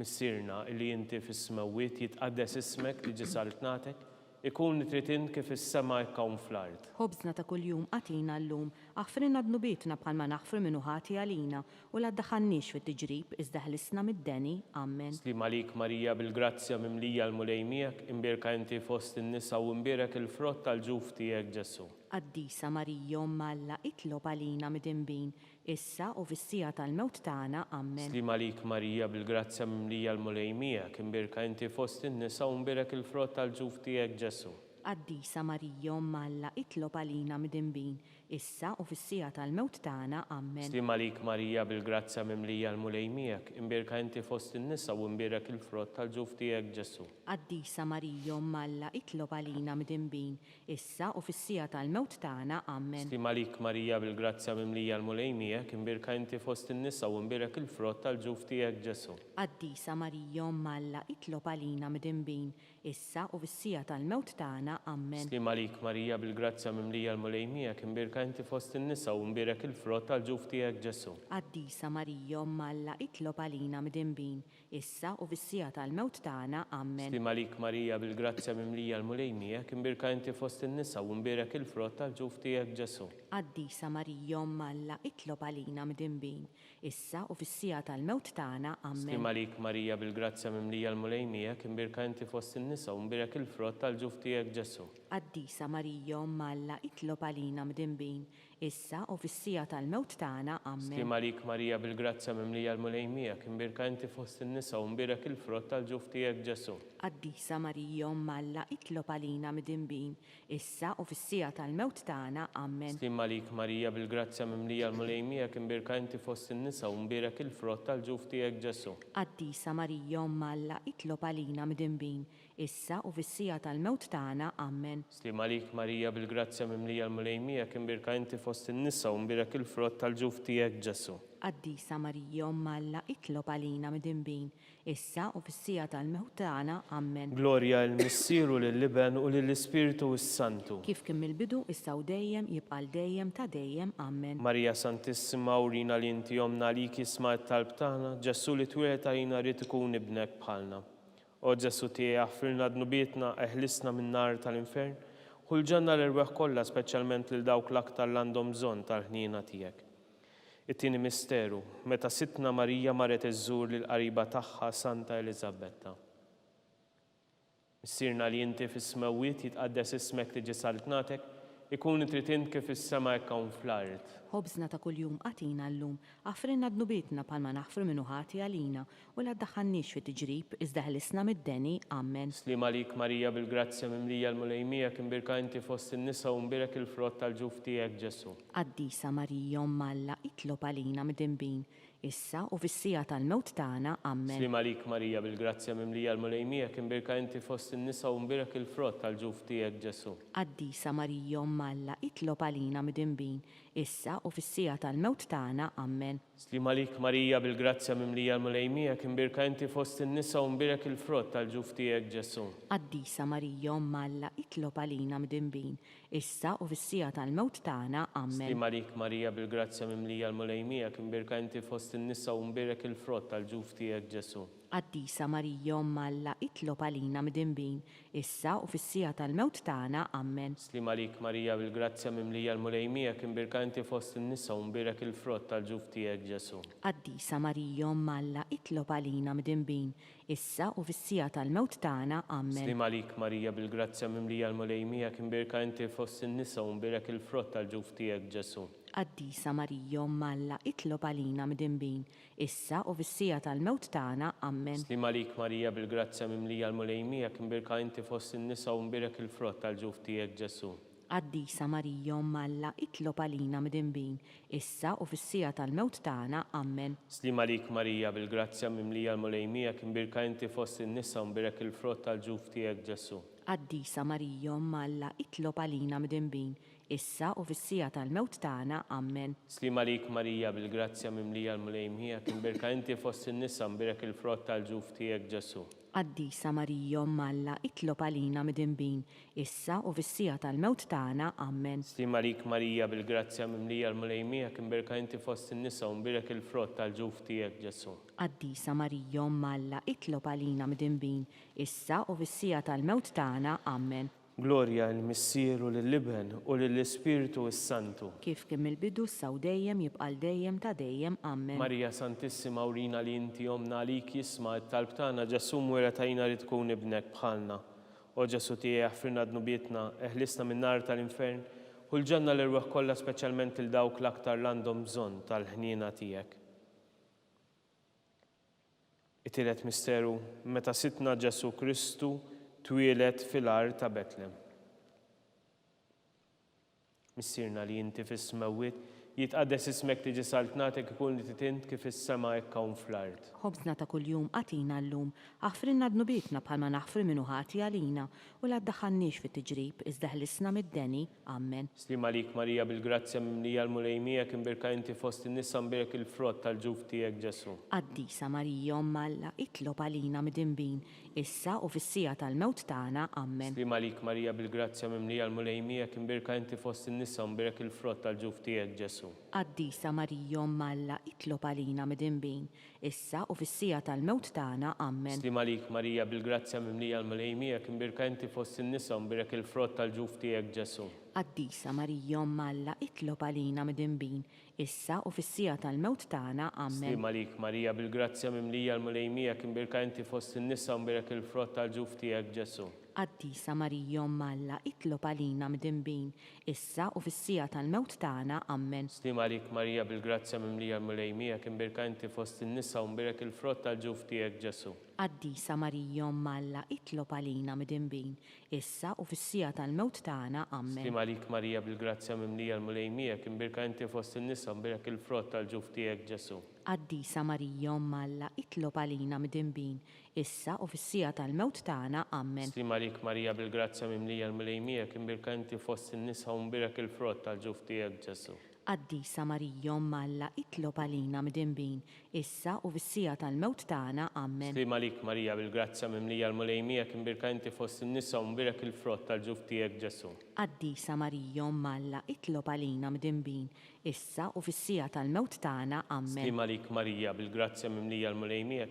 Missierna illi inti fis-smewwiet jitqaddes ismek li ġie saltnatek, ikun nitritin kif is-sema hekk hawn fl-ard. Ħobżna ta' kuljum għatina llum, aħfrinna dnubietna bħalma naħfru minnu ħati għalina u la ddaħħalniex fit-tiġrib iżda ħlisna mid-deni. Amen. Slim għalik Marija bil-grazzja mimlija l-mulejmijak, imbirka inti fost in-nisa u imbirek il-frott tal-ġuf tiegħek Ġesu. Qaddisa Marija omm Alla, itlob għalina mid-imbin, issa u fis-sija tal-mewt tagħna. Amen. Slim għalik Marija bil-grazzja mimlija l-mulejmijak, imbirka inti fost in-nisa u imbirek il-frott tal-ġuf tiegħek Ġesu. Qaddisa Marija omm Alla, itlob għalina mid-imbin, issa u fis-sija tal-mewt tagħna. Amen. Slim għalik Marija bil-grazzja mimlija l-mulejmijak, imbirka inti fost in-nisa u imbirek il-frott tal-ġuf tiegħek Ġesu. Qaddisa Marija omm Alla, itlob għalina mid-imbin, issa u fis-sija tal-mewt tagħna. Amen. Slim għalik Marija bil-grazzja mimlija l-mulejmijak, imbirka inti fost in-nisa u imbirek il-frott tal-ġuf tiegħek Ġesu. Qaddisa Marija omm Alla, itlob għalina mid-imbin, issa u fis-sija tal-mewt tagħna. Amen. Slim għalik Marija bil-grazzja mimlija l-mulejmijak, imbirka inti fost in-nisa u imbirek il-frott tal-ġuf tiegħek Ġesu. Qaddisa Marija omm Alla, itlob għalina mid-imbin, issa u fis-sija tal-mewt tagħna. Amen. Slim għalik Marija bil-grazzja mimlija l-mulejmijak, imbirka inti fost in-nisa u imbirek il-frott tal-ġuf tiegħek Ġesu. Qaddisa Marija omm Alla, itlob għalina mid-imbin, issa u fis-sija tal-mewt tagħna. Amen. Slim għalik Marija bil-grazzja mimlija l-mulejmijak, imbirka inti fost in-nisa u imbirek il-frott tal-ġuf tiegħek Ġesu. Qaddisa Marija omm Alla, itlob għalina mid-imbin, issa u fis-sija tal-mewt tagħna. Amen. Slim għalik Marija bil-grazzja mimlija l-mulejmijak, imbirka inti fost in-nisa u imbirek il-frott tal-ġuf tiegħek Ġesu. Qaddisa Marija omm Alla, itlob għalina mid-imbin, issa u fis-sija tal-mewt tagħna. Amen. Slim għalik Marija bil-grazzja mimlija l-mulejmijak, imbirka inti fost in-nisa u imbirek il-frott tal-ġuf tiegħek Ġesu. Qaddisa Marija omm Alla, itlob għalina mid-imbin, issa u fis-sija tal-mewt tagħna. Amen. Slim għalik Marija bil-grazzja mimlija l-mulejmijak, imbirka inti fost in-nisa u imbirek il-frott tal-ġuf tiegħek Ġesu. Qaddisa Marija omm Alla, itlob għalina mid-imbin, issa u fis-sija tal-mewt tagħna. Amen. Glorja l-Missieru lill-Iben u lill-Ispiritu Santu. Kif kien mill-bidu, issa u dejjem, jibqal dejjem ta' dejjem. Amen. Marija Santissima, urina li inti omna għalik isma' t-talb tagħna, Ġesu li twera talina rid ikun ibnek bħalna. O Ġesu tiegħi aħfrilna dnubietna, eħlisna min-nar tal-infern, kull ġenna l-erbeħ kollha, speċjalment lil dawk l-aktar li għandhom bżonn tal-ħniena tiegħek. It-tieni misteru, meta Sittna Marija marret iżżur lil qariba tagħha Santa Eliżabetta. Missierna li inti fis-smewwiet jitqaddes ismek li ġie saltnatek, ikun nitritin kif is-sema hekk hawn fl-ard. Ħobżna ta' kuljum għatina llum, aħfrinna dnubietna bħalma naħfru minnu ħati għalina u la ddaħħalniex fit-tiġrib iżda ħlisna mid-deni. Amen. Slim għalik Marija bil-grazzja mimlija l-mulejmijak, imbirka inti fost in-nisa u imbirek il-frott tal-ġuf tiegħek Ġesu. Qaddisa Marija omm Alla, itlob għalina mid-imbin, issa u fis-sija tal-mewt tagħna. Amen. Slim għalik Marija bil-grazzja mimlija l-mulejmijak, imbirka inti fost in-nisa u imbirek il-frott tal-ġuf tiegħek Ġesu. Qaddisa Marija omm Alla, itlob għalina mid-imbin, issa u fis-sija tal-mewt tagħna. Amen. Slim għalik Marija bil-grazzja mimlija l-mulejmijak, imbirka inti fost in-nisa u imbirek il-frott tal-ġuf tiegħek Ġesu. Qaddisa Marija omm Alla, itlob għalina mid-imbin, issa u fis-sija tal-mewt tagħna. Amen. Slim għalik Marija bil-grazzja mimlija l-mulejmijak, imbirka inti fost in-nisa u imbirek il-frott tal-ġuf tiegħek Ġesu. Qaddisa Marija omm Alla, itlob għalina mid-imbin, issa u fis-sija tal-mewt tagħna. Amen. Slim għalik Marija bil-grazzja mimlija l-mulejmijak, imbirka inti fost in-nisa u imbirek il-frott tal-ġuf tiegħek Ġesu. Qaddisa Marija omm Alla, itlob għalina mid-imbin, issa u fis-sija tal-mewt tagħna. Amen. Slim għalik Marija bil-grazzja mimlija l-mulejmijak, imbirka inti fost in-nisa u imbirek il-frott tal-ġuf tiegħek Ġesu. Qaddisa Marija Umm Alla, itlob għalina midinbin, issa u fis-sija tal-mewt tagħna. Amen. Slima lik Marija bil-grazzja mimlija l-mulejmija kimbirka inti fost in-nisa u mbirek il-frott tal-ġuf tiegħek Ġesu. Qaddisa Marija Umm Alla, itlob għalina midinbin, issa u fis-sija tal-mewt tagħna. Amen. Slima lik Marija bil-grazzja mimlija l-mulejmija kimbirka inti fost in-nisa u mbirek il-frott tal-ġuf tiegħek Ġesu. Qaddisa Marija Umm Alla, itlob għalina midinbin, issa u fis-sija tal-mewt tagħna. Amen. Slima lik Marija bil-grazzja mimlija l-mulejmija kimbirka inti fost in-nisa u mbirek il-frott tal-ġuf tiegħek Ġesu. Qaddisa Marija Umm Alla, itlob għalina midinbin, issa u fis-sija tal-mewt tagħna. Amen. Slima lik Marija bil-grazzja mimlija l-mulejmija kimbirka inti fost in-nisa u mbirek il-frott tal-ġuf tiegħek Ġesu. Qaddisa Marija Umm Alla, itlob għalina midinbin, issa u fis-sija tal-mewt tagħna. Amen. Glorja l-Missieru lill-Iben u lill-Ispiritu s-Santu. Kif kien mill-bidu saw dejjem jibqal dejjem ta' dejjem. Amen. Marija Santissima urina li inti omna għalik jisma' t-talb tagħna Ġesu mwera tajna li tkun ibnek bħalna. O Ġesu tiegħi ħfirna dnubietna, eħlisna min-nar tal-infern, u l-ġanna l-irwaħ kollha speċjalment il dawk l-aktar l-għandhom bżonn tal-ħniena tiegħek. It-tielet misteru, meta sitna Ġesu Kristu twieled fil-ar ta' Betlem. Missirna li inti fis-smewwiet, jitqaddes ismek tiġi saltnatek ikun li titint kif is-sema hekk hawn fl-ard. Ħobżna ta' kuljum għatina llum, aħfrinna dnubietna bħalma naħfri minnu ħati għalina, u la ddaħħalniex fit-tiġrib iżda ħlisna mid-deni. Amen. Slima lik Marija bil-grazzja mimlija l-mulejmija kimbirka inti fost in-nisa mbirek il-frott tal-ġuf tiegħek Ġesu. Qaddisa Marija Umm Alla, itlob għalina midinbin, issa u fis-sija tal-mewt tagħna. Amen. Slima lik Marija bil-grazzja mimlija l-mulejmija kimbirka inti fost in-nisa mbirek il-frott tal-ġuf tiegħek Ġesu. Qaddisa Marija Umm Alla, itlob għalina midinbin, issa u fis-sija tal-mewt tagħna. Amen. Slima lik Marija bil-grazzja mimlija l-mulejmija kimbirka inti fost in-nisa mbirek il-frott tal-ġuf tiegħek Ġesu. Qaddisa Marija Umm Alla, itlob għalina midinbin, issa u fis-sija tal-mewt tagħna. Amen. Slima lik Marija bil-grazzja mimlija l-mulejmija kimbirka inti fost in-nisa mbirek il-frott tal-ġuf tiegħek Ġesu. Qaddisa Marija Umm Alla, itlob għalina midinbin, issa u fis-sija tal-mewt tagħna. Amen. Slima lik Marija bil-grazzja mimlija l-mulejmija kimbirka inti fost in-nisa mbirek il-frott tal-ġuf tiegħek Ġesu. Qaddisa Marija Umm Alla, itlob għalina midinbin, issa u fis-sija tal-mewt tagħna. Amen. Slima lik Marija bil-grazzja mimlija l-mulejmija kimbirka inti fost in-nisa mbirek il-frott tal-ġuf tiegħek Ġesu. Qaddisa Marija Umm Alla, itlob għalina midinbin, issa u fis-sija tal-mewt tagħna. Amen. Slima lik Marija bil-grazzja mimlija l-mulejmija kimbirka inti fost in-nisa mbirek il-frott tal-ġuf tiegħek Ġesu. Qaddisa Marija Umm Alla, itlob għalina midinbin, issa u fis-sija tal-mewt tagħna. Amen. Slima lik Marija bil-grazzja mimlija l-mulejmija kimbirka inti fost in-nisa mbirek il-frott tal-ġuf tiegħek Ġesu. Qaddisa Marija Umm Alla, itlob għalina midinbin, issa u fis-sija tal-mewt tagħna. Amen. Slima lik Marija bil-grazzja mimlija l-mulejmija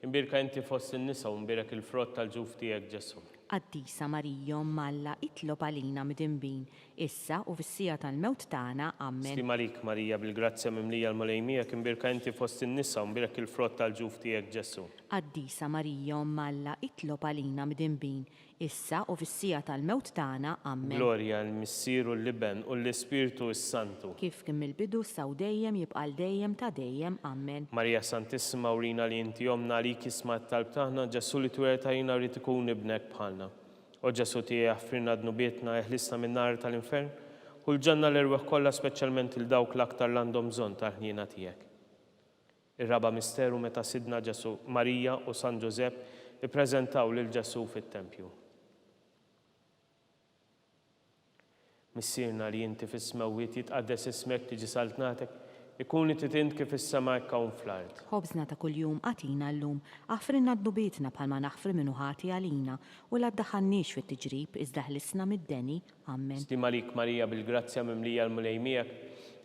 kimbirka inti fost in-nisa mbirek il-frott tal-ġuf tiegħek Ġesu. Qaddisa Marija Umm Alla, itlob għalina midinbin, issa u fis-sija tal-mewt tagħna. Amen. Slima lik Marija bil-grazzja mimlija l-mulejmija kimbirka inti fost in-nisa mbirek il-frott tal-ġuf tiegħek Ġesu. Qaddisa Marija Umm Alla, itlob għalina midinbin, issa u fis-sija tal-mewt tagħna. Amen. Glorja l-Missieru l-Iben u l-Ispiritu s-Santu. Kif kien mill-bidu saw dejjem jibqal dejjem ta' dejjem. Amen. Marija Santissima urina li inti omna għalik jisma' t-talb tagħna Ġesu li twera tajna rrid ikun ibnek bħalna. O Ġesu tiegħi ħfirna dnubietna, eħlisna min-nar tal-infern, u l-ġanna l-irwaħ kollha speċjalment il dawk l-aktar l-għandhom bżonn tal-ħniena tiegħek. Ir-raba misteru meta sidna Ġesu Marija u San Ġosepp ippreżentaw lil Ġesu fit-Tempju. Missirna li inti fis-smewwiet jitqaddes ismek tiġi saltnatek, ikun li titint kif is-sema hekk hawn fl-ard. Ħobżna ta' kuljum għatina llum, aħfrinna dnubietna bħalma naħfri minnu ħati għalina, u la ddaħħalniex fit-tiġrib iżda ħlisna mid-deni. Amen. Slima lik Marija bil-grazzja mimlija l-mulejmija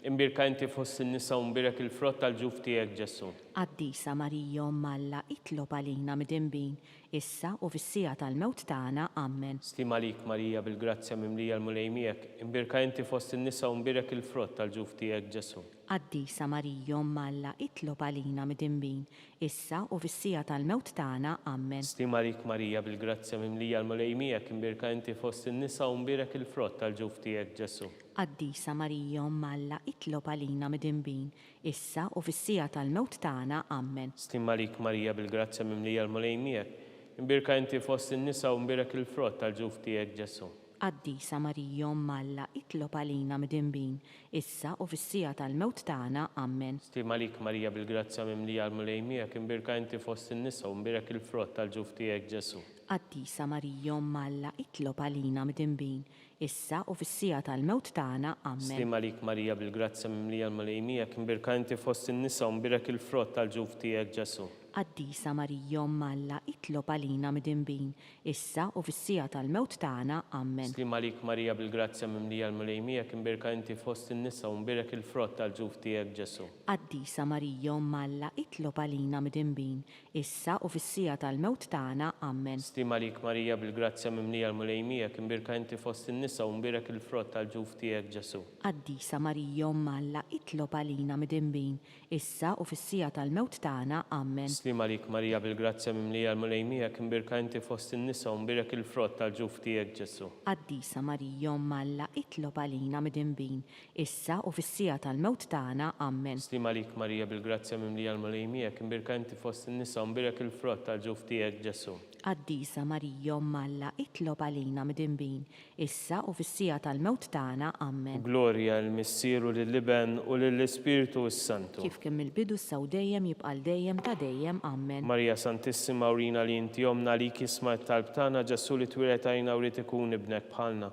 imbirka inti fost in-nisa mbirek il-frott tal-ġuf tiegħek Ġesu. Qaddisa Marija Umm Alla, itlob għalina midinbin, issa u fis-sija tal-mewt tagħna. Amen. Stima lik Marija bil-grazzja mimlija l-mulejmiek, imbirka inti fost in-nisa u mbirek il-frott tal-ġuf tiegħek Ġesu. Qaddisa Marija Omm Alla, itlob għalina midinbin, issa u fis-sija tal-mewt tagħna. Amen. Stima lik Marija bil-grazzja mimlija l-mulejmiek, imbirka inti fost in-nisa u mbirek il-frott tal-ġuf tiegħek Ġesu. Qaddisa Marija Omm Alla, itlob għalina midinbin, issa u fis-sija tal-mewt tagħna. Amen. Stima lik Marija bil-grazzja mimlija l-mulejmiek, imbirka inti fost in-nisa u mbirek il-frott tal-ġuf tiegħek Ġesu. Qaddisa Marija Omm Alla, itlob għalina midinbin, issa u fis-sija tal-mewt tagħna. Amen. Stima lik Marija bil-grazzja mimlija l-mulejmiek, imbirka inti fost in-nisa u mbirek il-frott tal-ġuf tiegħek Ġesu. Qaddisa Marija Omm Alla, itlob għalina midinbin, issa u fis-sija tal-mewt tagħna. Amen. Stima lik Marija bil-grazzja mimlija l-mulejmiek, imbirka inti fost in-nisa u mbirek il-frott tal-ġuf tiegħek Ġesu. Qaddisa Marija Omm Alla, itlob għalina midinbin, issa u fis-sija tal-mewt tagħna. Amen. Stima lik Marija bil-grazzja mimlija l-mulejmiek, imbirka inti fost in-nisa u mbirek il-frott tal-ġuf tiegħek Ġesu. Qaddisa Marija Omm Alla, itlob għalina midinbin, issa u fis-sija tal-mewt tagħna. Amen. Stima lik Marija bil-grazzja mimlija l-mulejmiek, imbirka inti fost in-nisa u mbirek il-frott tal-ġuf tiegħek Ġesu. Qaddisa Marija Omm Alla, itlob għalina midinbin, issa u fis-sija tal-mewt tagħna. Amen. Stima lik Marija bil-grazzja mimlija l-mulejmiek, imbirka inti fost in-nisa u mbirek il-frott tal-ġuf tiegħek Ġesu. Qaddisa Marija Omm Alla, itlob għalina midinbin, issa u fis-sija tal-mewt tagħna. Amen. Stima lik Marija bil-grazzja mimlija l-mulejmiek, imbirka inti fost in-nisa u mbirek il-frott tal-ġuf tiegħek Ġesu. Qaddisa Marija Omm Alla, itlob għalina midinbin, issa u fis-sija tal-mewt tagħna. Amen. Glorja l-Missieru lill-Liben u lill-Ispiritu s-Santu. Kif kemm il-bidu s-saw dejjem jibqa' dejjem ta' dejjem. Amen. Marija Santissima urina li inti omna li kisma talb tagħna Ġesu li twilet għajna u li tikun ibnek bħalna.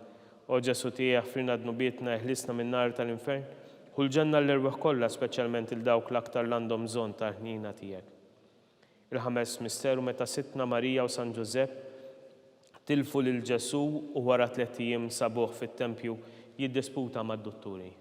O Ġesu tiegħek frina dnubietna eħlisna minn nar tal-infern, u l-ġenna l-irweħ kollha speċjalment il-dawk l-aktar l-għandhom bżonn tal-ħnina tiegħek. Il-ħames misteru meta sitna Marija u San Ġusepp tilfu lil Ġesu u wara 3 ijiem sabuh fit-tempju jiddisputa mad-dutturi.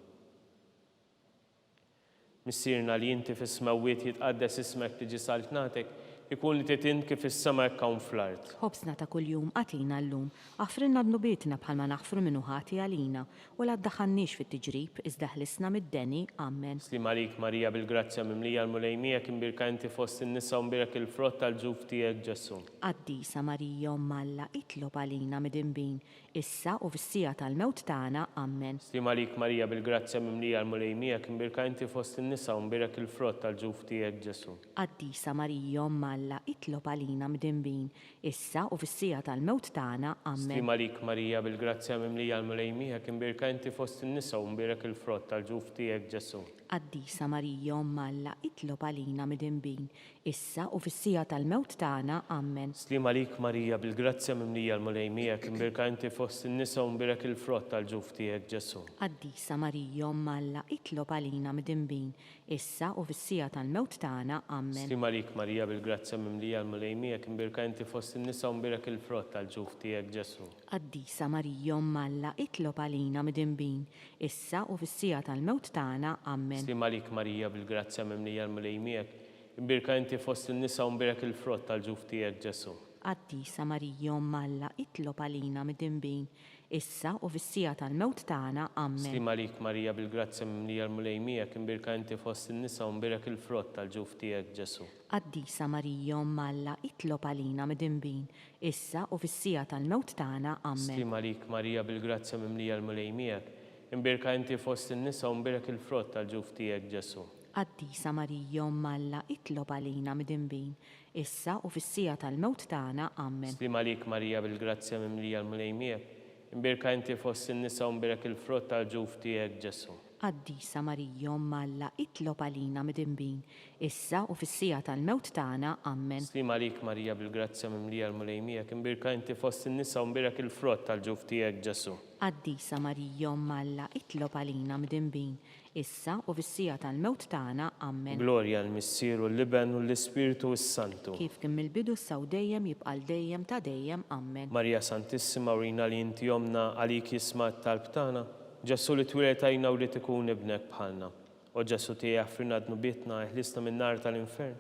Missierna li inti fis-smawiet jitqaddes ismek tiġi saltnatek, ikun li titin kif is-sema hekk hawn fl-art. Ħobsna ta' kuljum għatina llum, aħfrinna dnubietna bħalma naħfru minnu ħati għalina, u la ddaħħannix fit-tiġrib iżda ħlisna mid-deni. Amen. Slima lik Marija bil-grazzja mimlija l-mulejmiek, imbirka inti fost in-nisa u mbirek il-frott tal-ġuf tiegħek Ġesu. Qaddisa Marija Omm Alla, itlob għalina midinbin, issa u fis-sija tal-mewt tagħna. Amen. Slima lik Marija bil-grazzja mimlija l-mulejmiek, imbirka inti fost in-nisa u mbirek il-frott tal-ġuf tiegħek Ġesu. Qaddisa Marija Omm Alla, itlob għalina midinbin, issa u fis-sija tal-mewt tagħna. Amen. Slima lik Marija bil-grazzja mimlija l-mulejmiek, imbirka inti fost in-nisa u mbirek il-frott tal-ġuf tiegħek Ġesu. Qaddisa Marija Omm Alla, itlob għalina midinbin, issa u fis-sija tal-mewt tagħna. Amen. Slima lik Marija bil-grazzja mimlija l-mulejmiek, imbirka inti fost in-nisa u mbirek il-frott tal-ġuf tiegħek Ġesu. Qaddisa Marija Omm Alla, itlob għalina midinbin, issa u fis-sija tal-mewt tagħna. Amen. Slima lik Marija bil-grazzja mimlija l-mulejmiek, imbirka inti fost in-nisa u mbirek il-frott tal-ġuf tiegħek Ġesu. Qaddisa Marija Omm Alla, itlob għalina midinbin, issa u fis-sija tal-mewt tagħna. Amen. Slima lik Marija bil-grazzja mimlija l-mulejmiek, imbirka inti fost in-nisa u mbirek il-frott tal-ġuf tiegħek Ġesu. Qaddisa Marija Omm Alla, itlob għalina midinbin, issa u fis-sija tal-mewt tagħna. Amen. Slima lik Marija bil-grazzja mimlija l-mulejmiek, imbirka inti fost in-nisa u mbirek il-frott tal-ġuf tiegħek Ġesu. Qaddisa Marija Omm Alla, itlob għalina midinbin, issa u fis-sija tal-mewt tagħna. Amen. Slima lik Marija bil-grazzja mimlija l-mulejmiek, imbirka inti fost in-nisa u mbirek il-frott tal-ġuf tiegħek Ġesu. Qaddisa Marija Omm Alla, itlob għalina midinbin, issa u fis-sija tal-mewt tagħna. Amen. Slima lik Marija bil-grazzja mimlija l-mulejmiek, imbirka inti fost in-nisa u mbirek il-frott tal-ġuf tiegħek Ġesu. Qaddisa Marija Omm Alla, itlob għalina midinbin, issa u fis-sija tal-mewt tagħna. Amen. Slima lik Marija bil-grazzja mimlija l-mulejmiek, imbirka inti fost in-nisa u mbirek il-frott tal-ġuf tiegħek Ġesu. Qaddisa Marija Omm Alla, itlob għalina midinbin, issa u fis-sija tal-mewt tagħna. Amen. Glorja l-Missieru l-Liben u l-Ispiritu s-Santu. Kif kemm il-bidu s-saw dejjem jibqa' dejjem ta' dejjem. Amen. Marija Santissima urina li inti omna għalik jisma' talb tagħna, Ġesu li twilet għajna u li tikun ibnek bħalna. O Ġesu tiegħek frina dnubietna eħlisna minn nar tal-infern,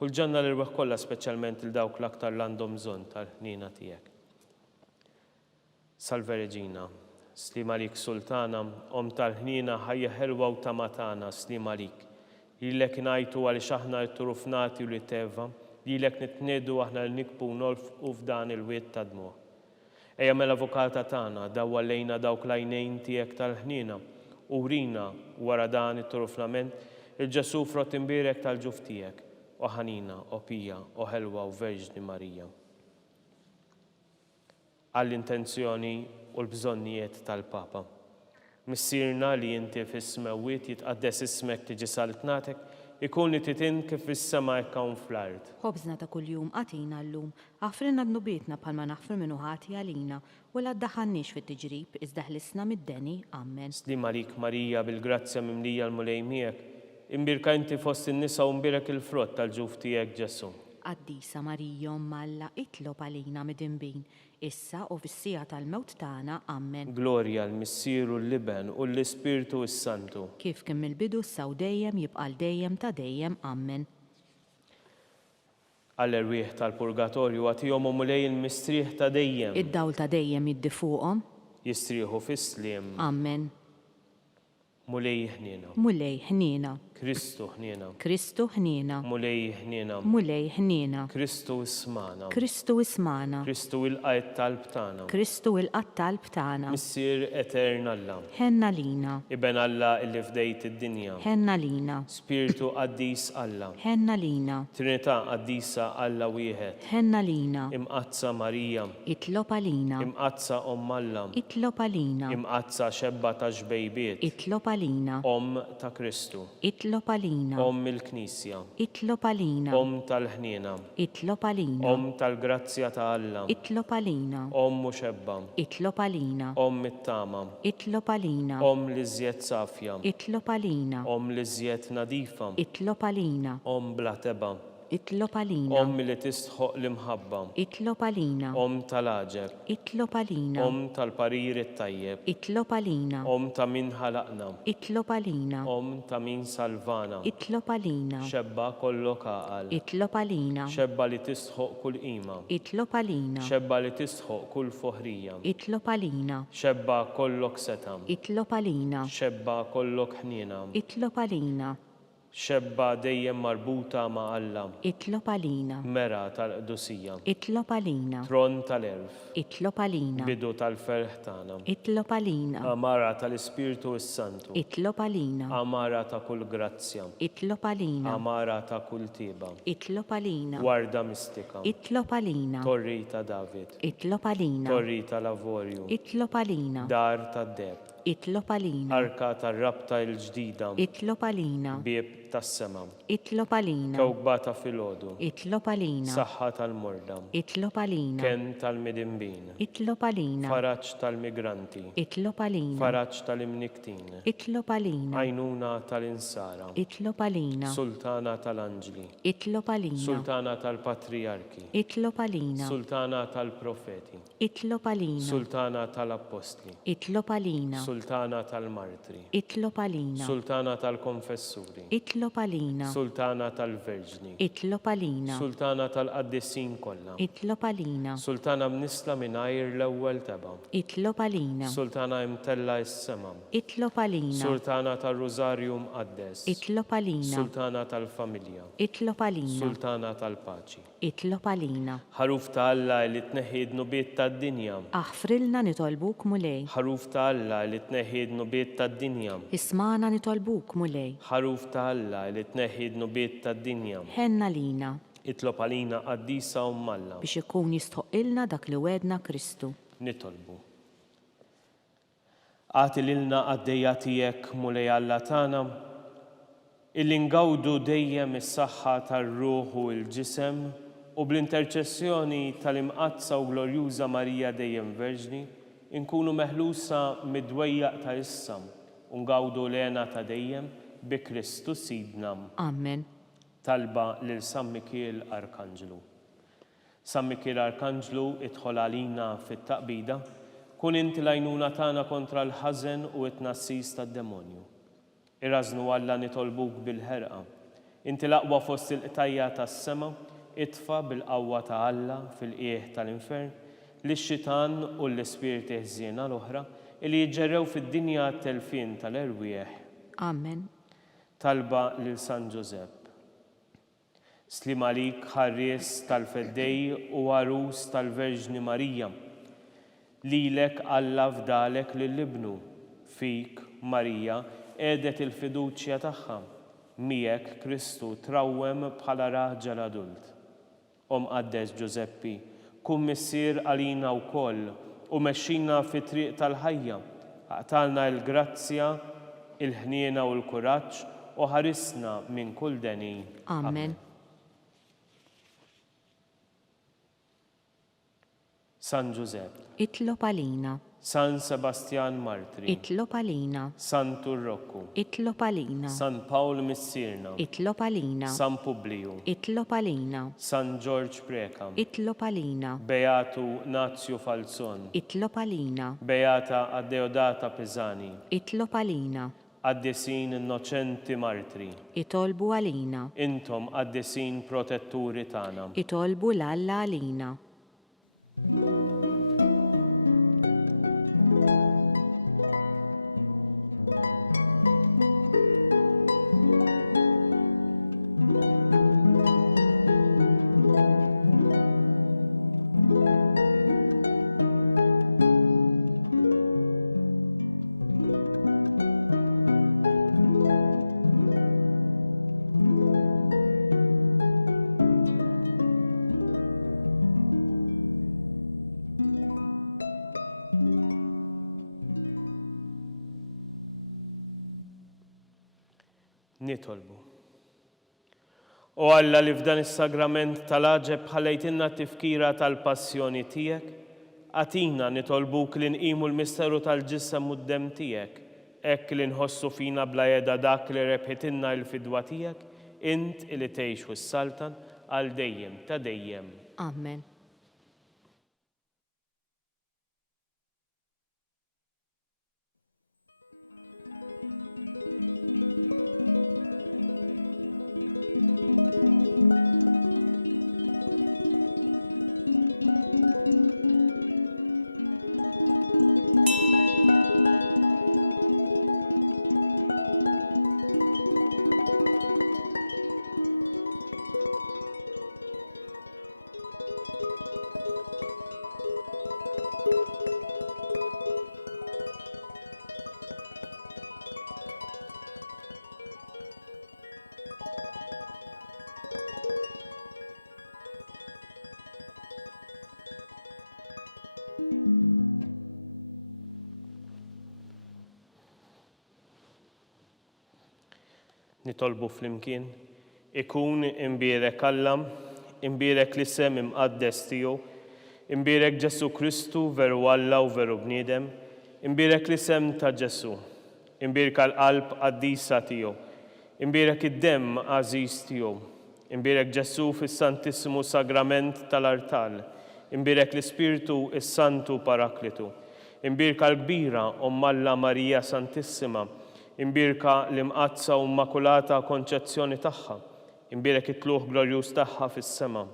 U l-ġanna l-irbaħ kollha speċjalment il dawk l-aktar l-għandhom bżonn tal-ħnina tiegħek. Salve Reġina, slima lik Sultana, om tal-ħnina ħajja ħelwa u tamatana, slima lik. Lilek ngħidu għaliex aħna l-turufnati u li teva, lilek nitnedu aħna l-nikbu nolfqu f'dan il-wiet ta' dmuħ. Ejja mela avukata tagħna dawwa lejna dawk l-għajnejn tiegħek tal-ħnina u rina wara dan it-turufnament il-ġesu frott imbierek tal-ġuf tiegħek, o ħanina, o pija, o ħelwa u Verġni Marija. Għall-intenzjoni u l-bżonnijiet tal-Papa. Missirna li inti fis-smewiet jitqaddes ismek tiġi saltnatek, ikun li titin kif fis-sema hekk hawn fl-ard. Ħobżna ta' kuljum għatina llum, għafrinna d-nubietna bħalma naħfru minnu ħati għalina, u la ddaħannix fit-tiġrib iżda ħlisna mid-deni, ammen. Slima lik Marija bil-grazzja mimlija l-mulej miegħek, imbirka inti fost in-nisa u mbirek il-frott tal-ġuf tiegħek Ġesu. Qaddisa Marija Malla itlob għalina mid-imbin, issa u fis-sija tal-mewt tagħna, ammen. Glorja l-Missieru l-Liben u l-Ispirtu s-Santu. Kif kien mill-bidu saw dejjem jibqal dejjem ta' dejjem, ammen. Għall-erwieħ tal-Purgatorju għatihom u mulej il-mistrieħ ta' dejjem. Id-dawl ta' dejjem jiddi fuqhom, Jistrieħu fis-sliem. ammen. Mulej ħniena. Mulej ħniena, Kristu ħniena. Kristu ħniena, Mulej ħniena. mulej ħniena, Kristu ismana. Kristu ismana, Kristu il-qajt tal-btana. Kristu il-qattal b'tana, Missier etern Alla. ħenna lina, Iben Alla illi fdejt id-dinja. ħenna lina, Spiritu qaddis Alla. ħenna lina, Trinità qaddisa Alla wieħed. ħenna lina, Imqazza Marija. itlob għalina, Imqazza Om Alla. itlob għalina, Imqazza xebba ta' ġbejbiet. itlob għalina, Om ta' Kristu. itlob għalina, Om il-Knisja. itlob għalina, Om tal-ħniena. itlob għalina, Om tal-grazzja ta' Alla. itlob għalina, Om muxebba. itlob għalina, Om it-tama. itlob għalina, Om li żjed safja. itlob għalina, Om li żjed nadifa. itlob għalina, Om bla teba. itlob għalina, Om li tistħoq l-imħabba. itlob għalina, Om tal-aġeb. itlob għalina, Om tal-parir it-tajjeb. itlob għalina, Om ta' min ħalaqna. itlob għalina, Om ta' min salvana. itlob għalina, Xebba kollok għaqal. itlob għalina, Xebba li tistħoq kull qima. itlob għalina, Xebba li tistħoq kull foħrija. itlob għalina, Xebba kollok seta. itlob għalina, Xebba kollok ħniena. itlob għalina, Xebba dejjem marbuta ma' Alla. itlob għalina, Mera tal-qdusija. itlob għalina, Tron tal-erf. itlob għalina, Bidu tal-ferħ tagħna. itlob għalina, Amara tal-Ispirtu s-Santu. itlob għalina, Amara ta' kull grazzja. itlob għalina, Amara ta' kull tiba. itlob għalina, Warda mistika. itlob għalina, Torri ta' David. itlob għalina, Torri tal-Avorju. itlob għalina, Dar ta' Deb. itlob għalina, Arka tar-rabta il-ġdida. itlob għalina, Bieb tas-sema. itlob għalina, Kewkba ta' filgħodu. itlob għalina, Saħħa tal-morda. itlob għalina, Ken tal-midimbin. itlob għalina, Faraġġ tal-migranti. itlob għalina, Faraġġ tal-imniktin. itlob għalina, Għajnuna tal-insara. itlob għalina, Sultana tal-anġli. itlob għalina, Sultana tal-patriarki. itlob għalina, Sultana tal-profeti. itlob għalina, Sultana tal-apostli. itlob għalina, Sultana tal-martri. itlob għalina, Sultana tal-konfessuri. itlob għalina, Sultana tal-verġni. itlob għalina, Sultana tal-qaddissin kollha. itlob għalina, Sultana mnisla mingħajr l-ewwel teba. itlob għalina, Sultana imtella is-sema. itlob għalina, Sultana tal-Rużarju mqaddes. itlob għalina, Sultana tal-familja. itlob għalina, Sultana tal-paċi. itlob għalina, Ħaruf ta' Alla li tneħħid nubiet tad-dinja. aħfrilna nitolbuk mulej, Ħaruf ta' Alla li tneħħid nubiet tad-dinja. ismana nitolbuk mulej, Ħaruf ta' Alla li tneħħid nubiet tad-dinja. ħenna lina, Itlob għalina qaddisa u Malla. biex ikun jistħoqilna dak li wedna Kristu. Nitolbu. Għati lilna għaddejja tiegħek mulej Alla tagħna, illi ngawdu dejjem is-saħħa tar-ruħ u l-ġisem u bl-interċessjoni tal-imqazza u glorjuża Marija dejjem Verġni, inkunu meħlusa mid-dwejjaq ta' issa u ngawdu lena ta' dejjem bi Kristu sidna. Amen. Talba lil San Mikiel Arkanġlu. San Mikiel Arkanġlu idħol għalina fit-taqbida, kun inti l-għajnuna tagħna kontra l-ħażen u t-tnassis tad-demonju. Irrażnu Alla nitolbuk bil-ħerqa. Inti l-aqwa fost il-qtajja tas-sema, itfa bil-qawwa ta' Alla fil-qieħ tal-infern lix-xitan u l-ispirti ħżiena l-oħra li jiġġerrew fid-dinja telfin tal-erwieħ. Amen. Talba lil San Ġusepp. Slim għalik ħarries tal-feddej u għarus tal-Verġni Marija. Lilek Alla fdalek lill-ibnu, fik Marija għedet il-fiduċja tagħha. Miegħek Kristu trawwem bħala raġel adult. Qaddes Ġuseppi, kun missier għalina wkoll u mexxina fit-triq tal-ħajja. Aqtalna l-grazzja, il-ħniena u l-kuraġġ u ħarisna minn kull deni. Amen. San Ġusepp, Itlob għalina. San Sebastian Martri, Itlob għalina. San Turrokku, Itlob għalina. San Pawl Missirna, Itlob għalina. San Publiu, Itlob għalina. San George Prekam, Itlob għalina. Beatu Nazio Falzon, Itlob għalina. Beata Addeodata Pisani, Itlob għalina. Qaddisin Innoċenti Martri, Itolbu għalina. intom qaddisin protetturi tagħna. Itolbu l-Alla għalina. Nitolbu. U Alla li f'dan is-sagrament tal-aġeb ħallejtinna t-tifkira tal-passjoni tiegħek, għatina nitolbuk li nqimu l-misteru tal-ġissem u d-dem tiegħek, hekk li nħossu fina bla jeda dak li rebħitinna l-fidwa tiegħek, int li tgħix s-saltan għal dejjem ta' dejjem. Amen. Nitolbu flimkien, ikun imbierek Alla, imbierek l-isem imqaddes tiegħu, imbierek Ġesu Kristu veru Alla u veru bniedem, imbierek l-isem ta' Ġesu, imbierek l-qalb qaddisa tiegħu, imbierek id-dem għażiż tiegħu, imbierek Ġesu fis-Santissimu Sagrament tal-Artal, imbierek l-Ispirtu is-Santu Paraklitu, imbierek l-kbira Alla Marija Santissima, imbirka l-imqazza u immakulata konċezzjoni tagħha, imbirek it-tluħ glorjuż tagħha fis-sema,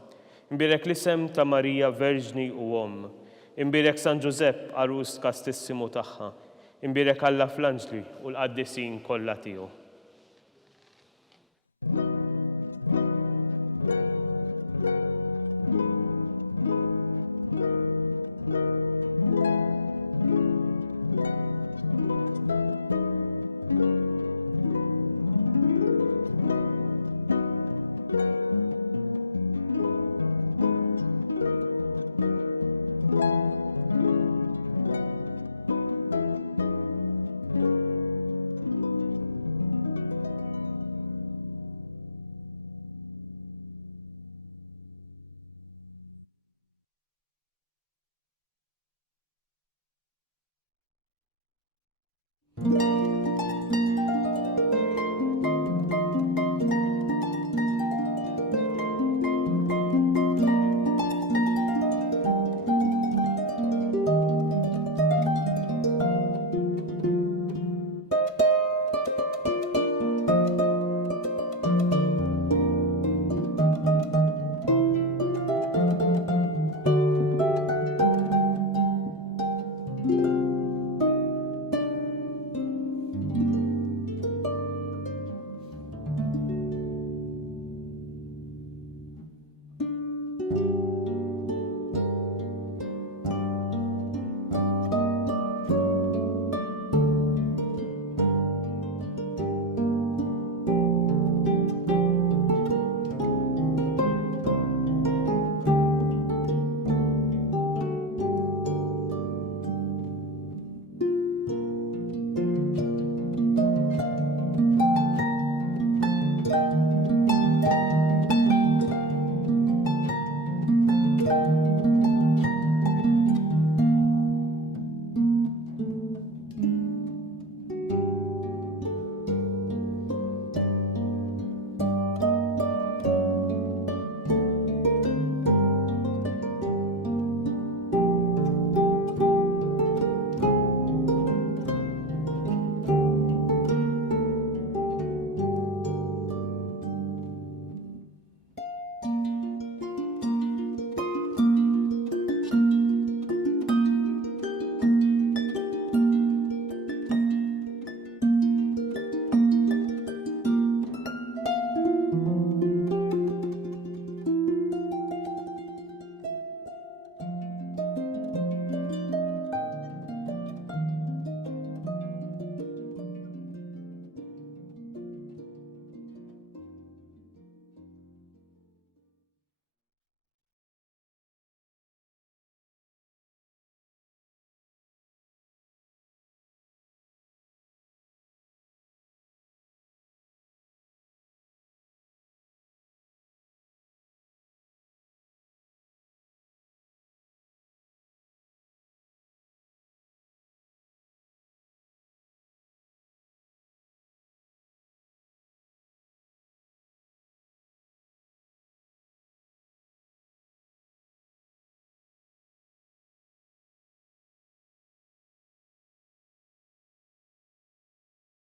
imbirek l-isem ta' Marija Verġni u imbirek San Ġusepp Arus Kastissimu tagħha, imbirek Alla fl-Anġli u l-qaddisin kollha tiegħu.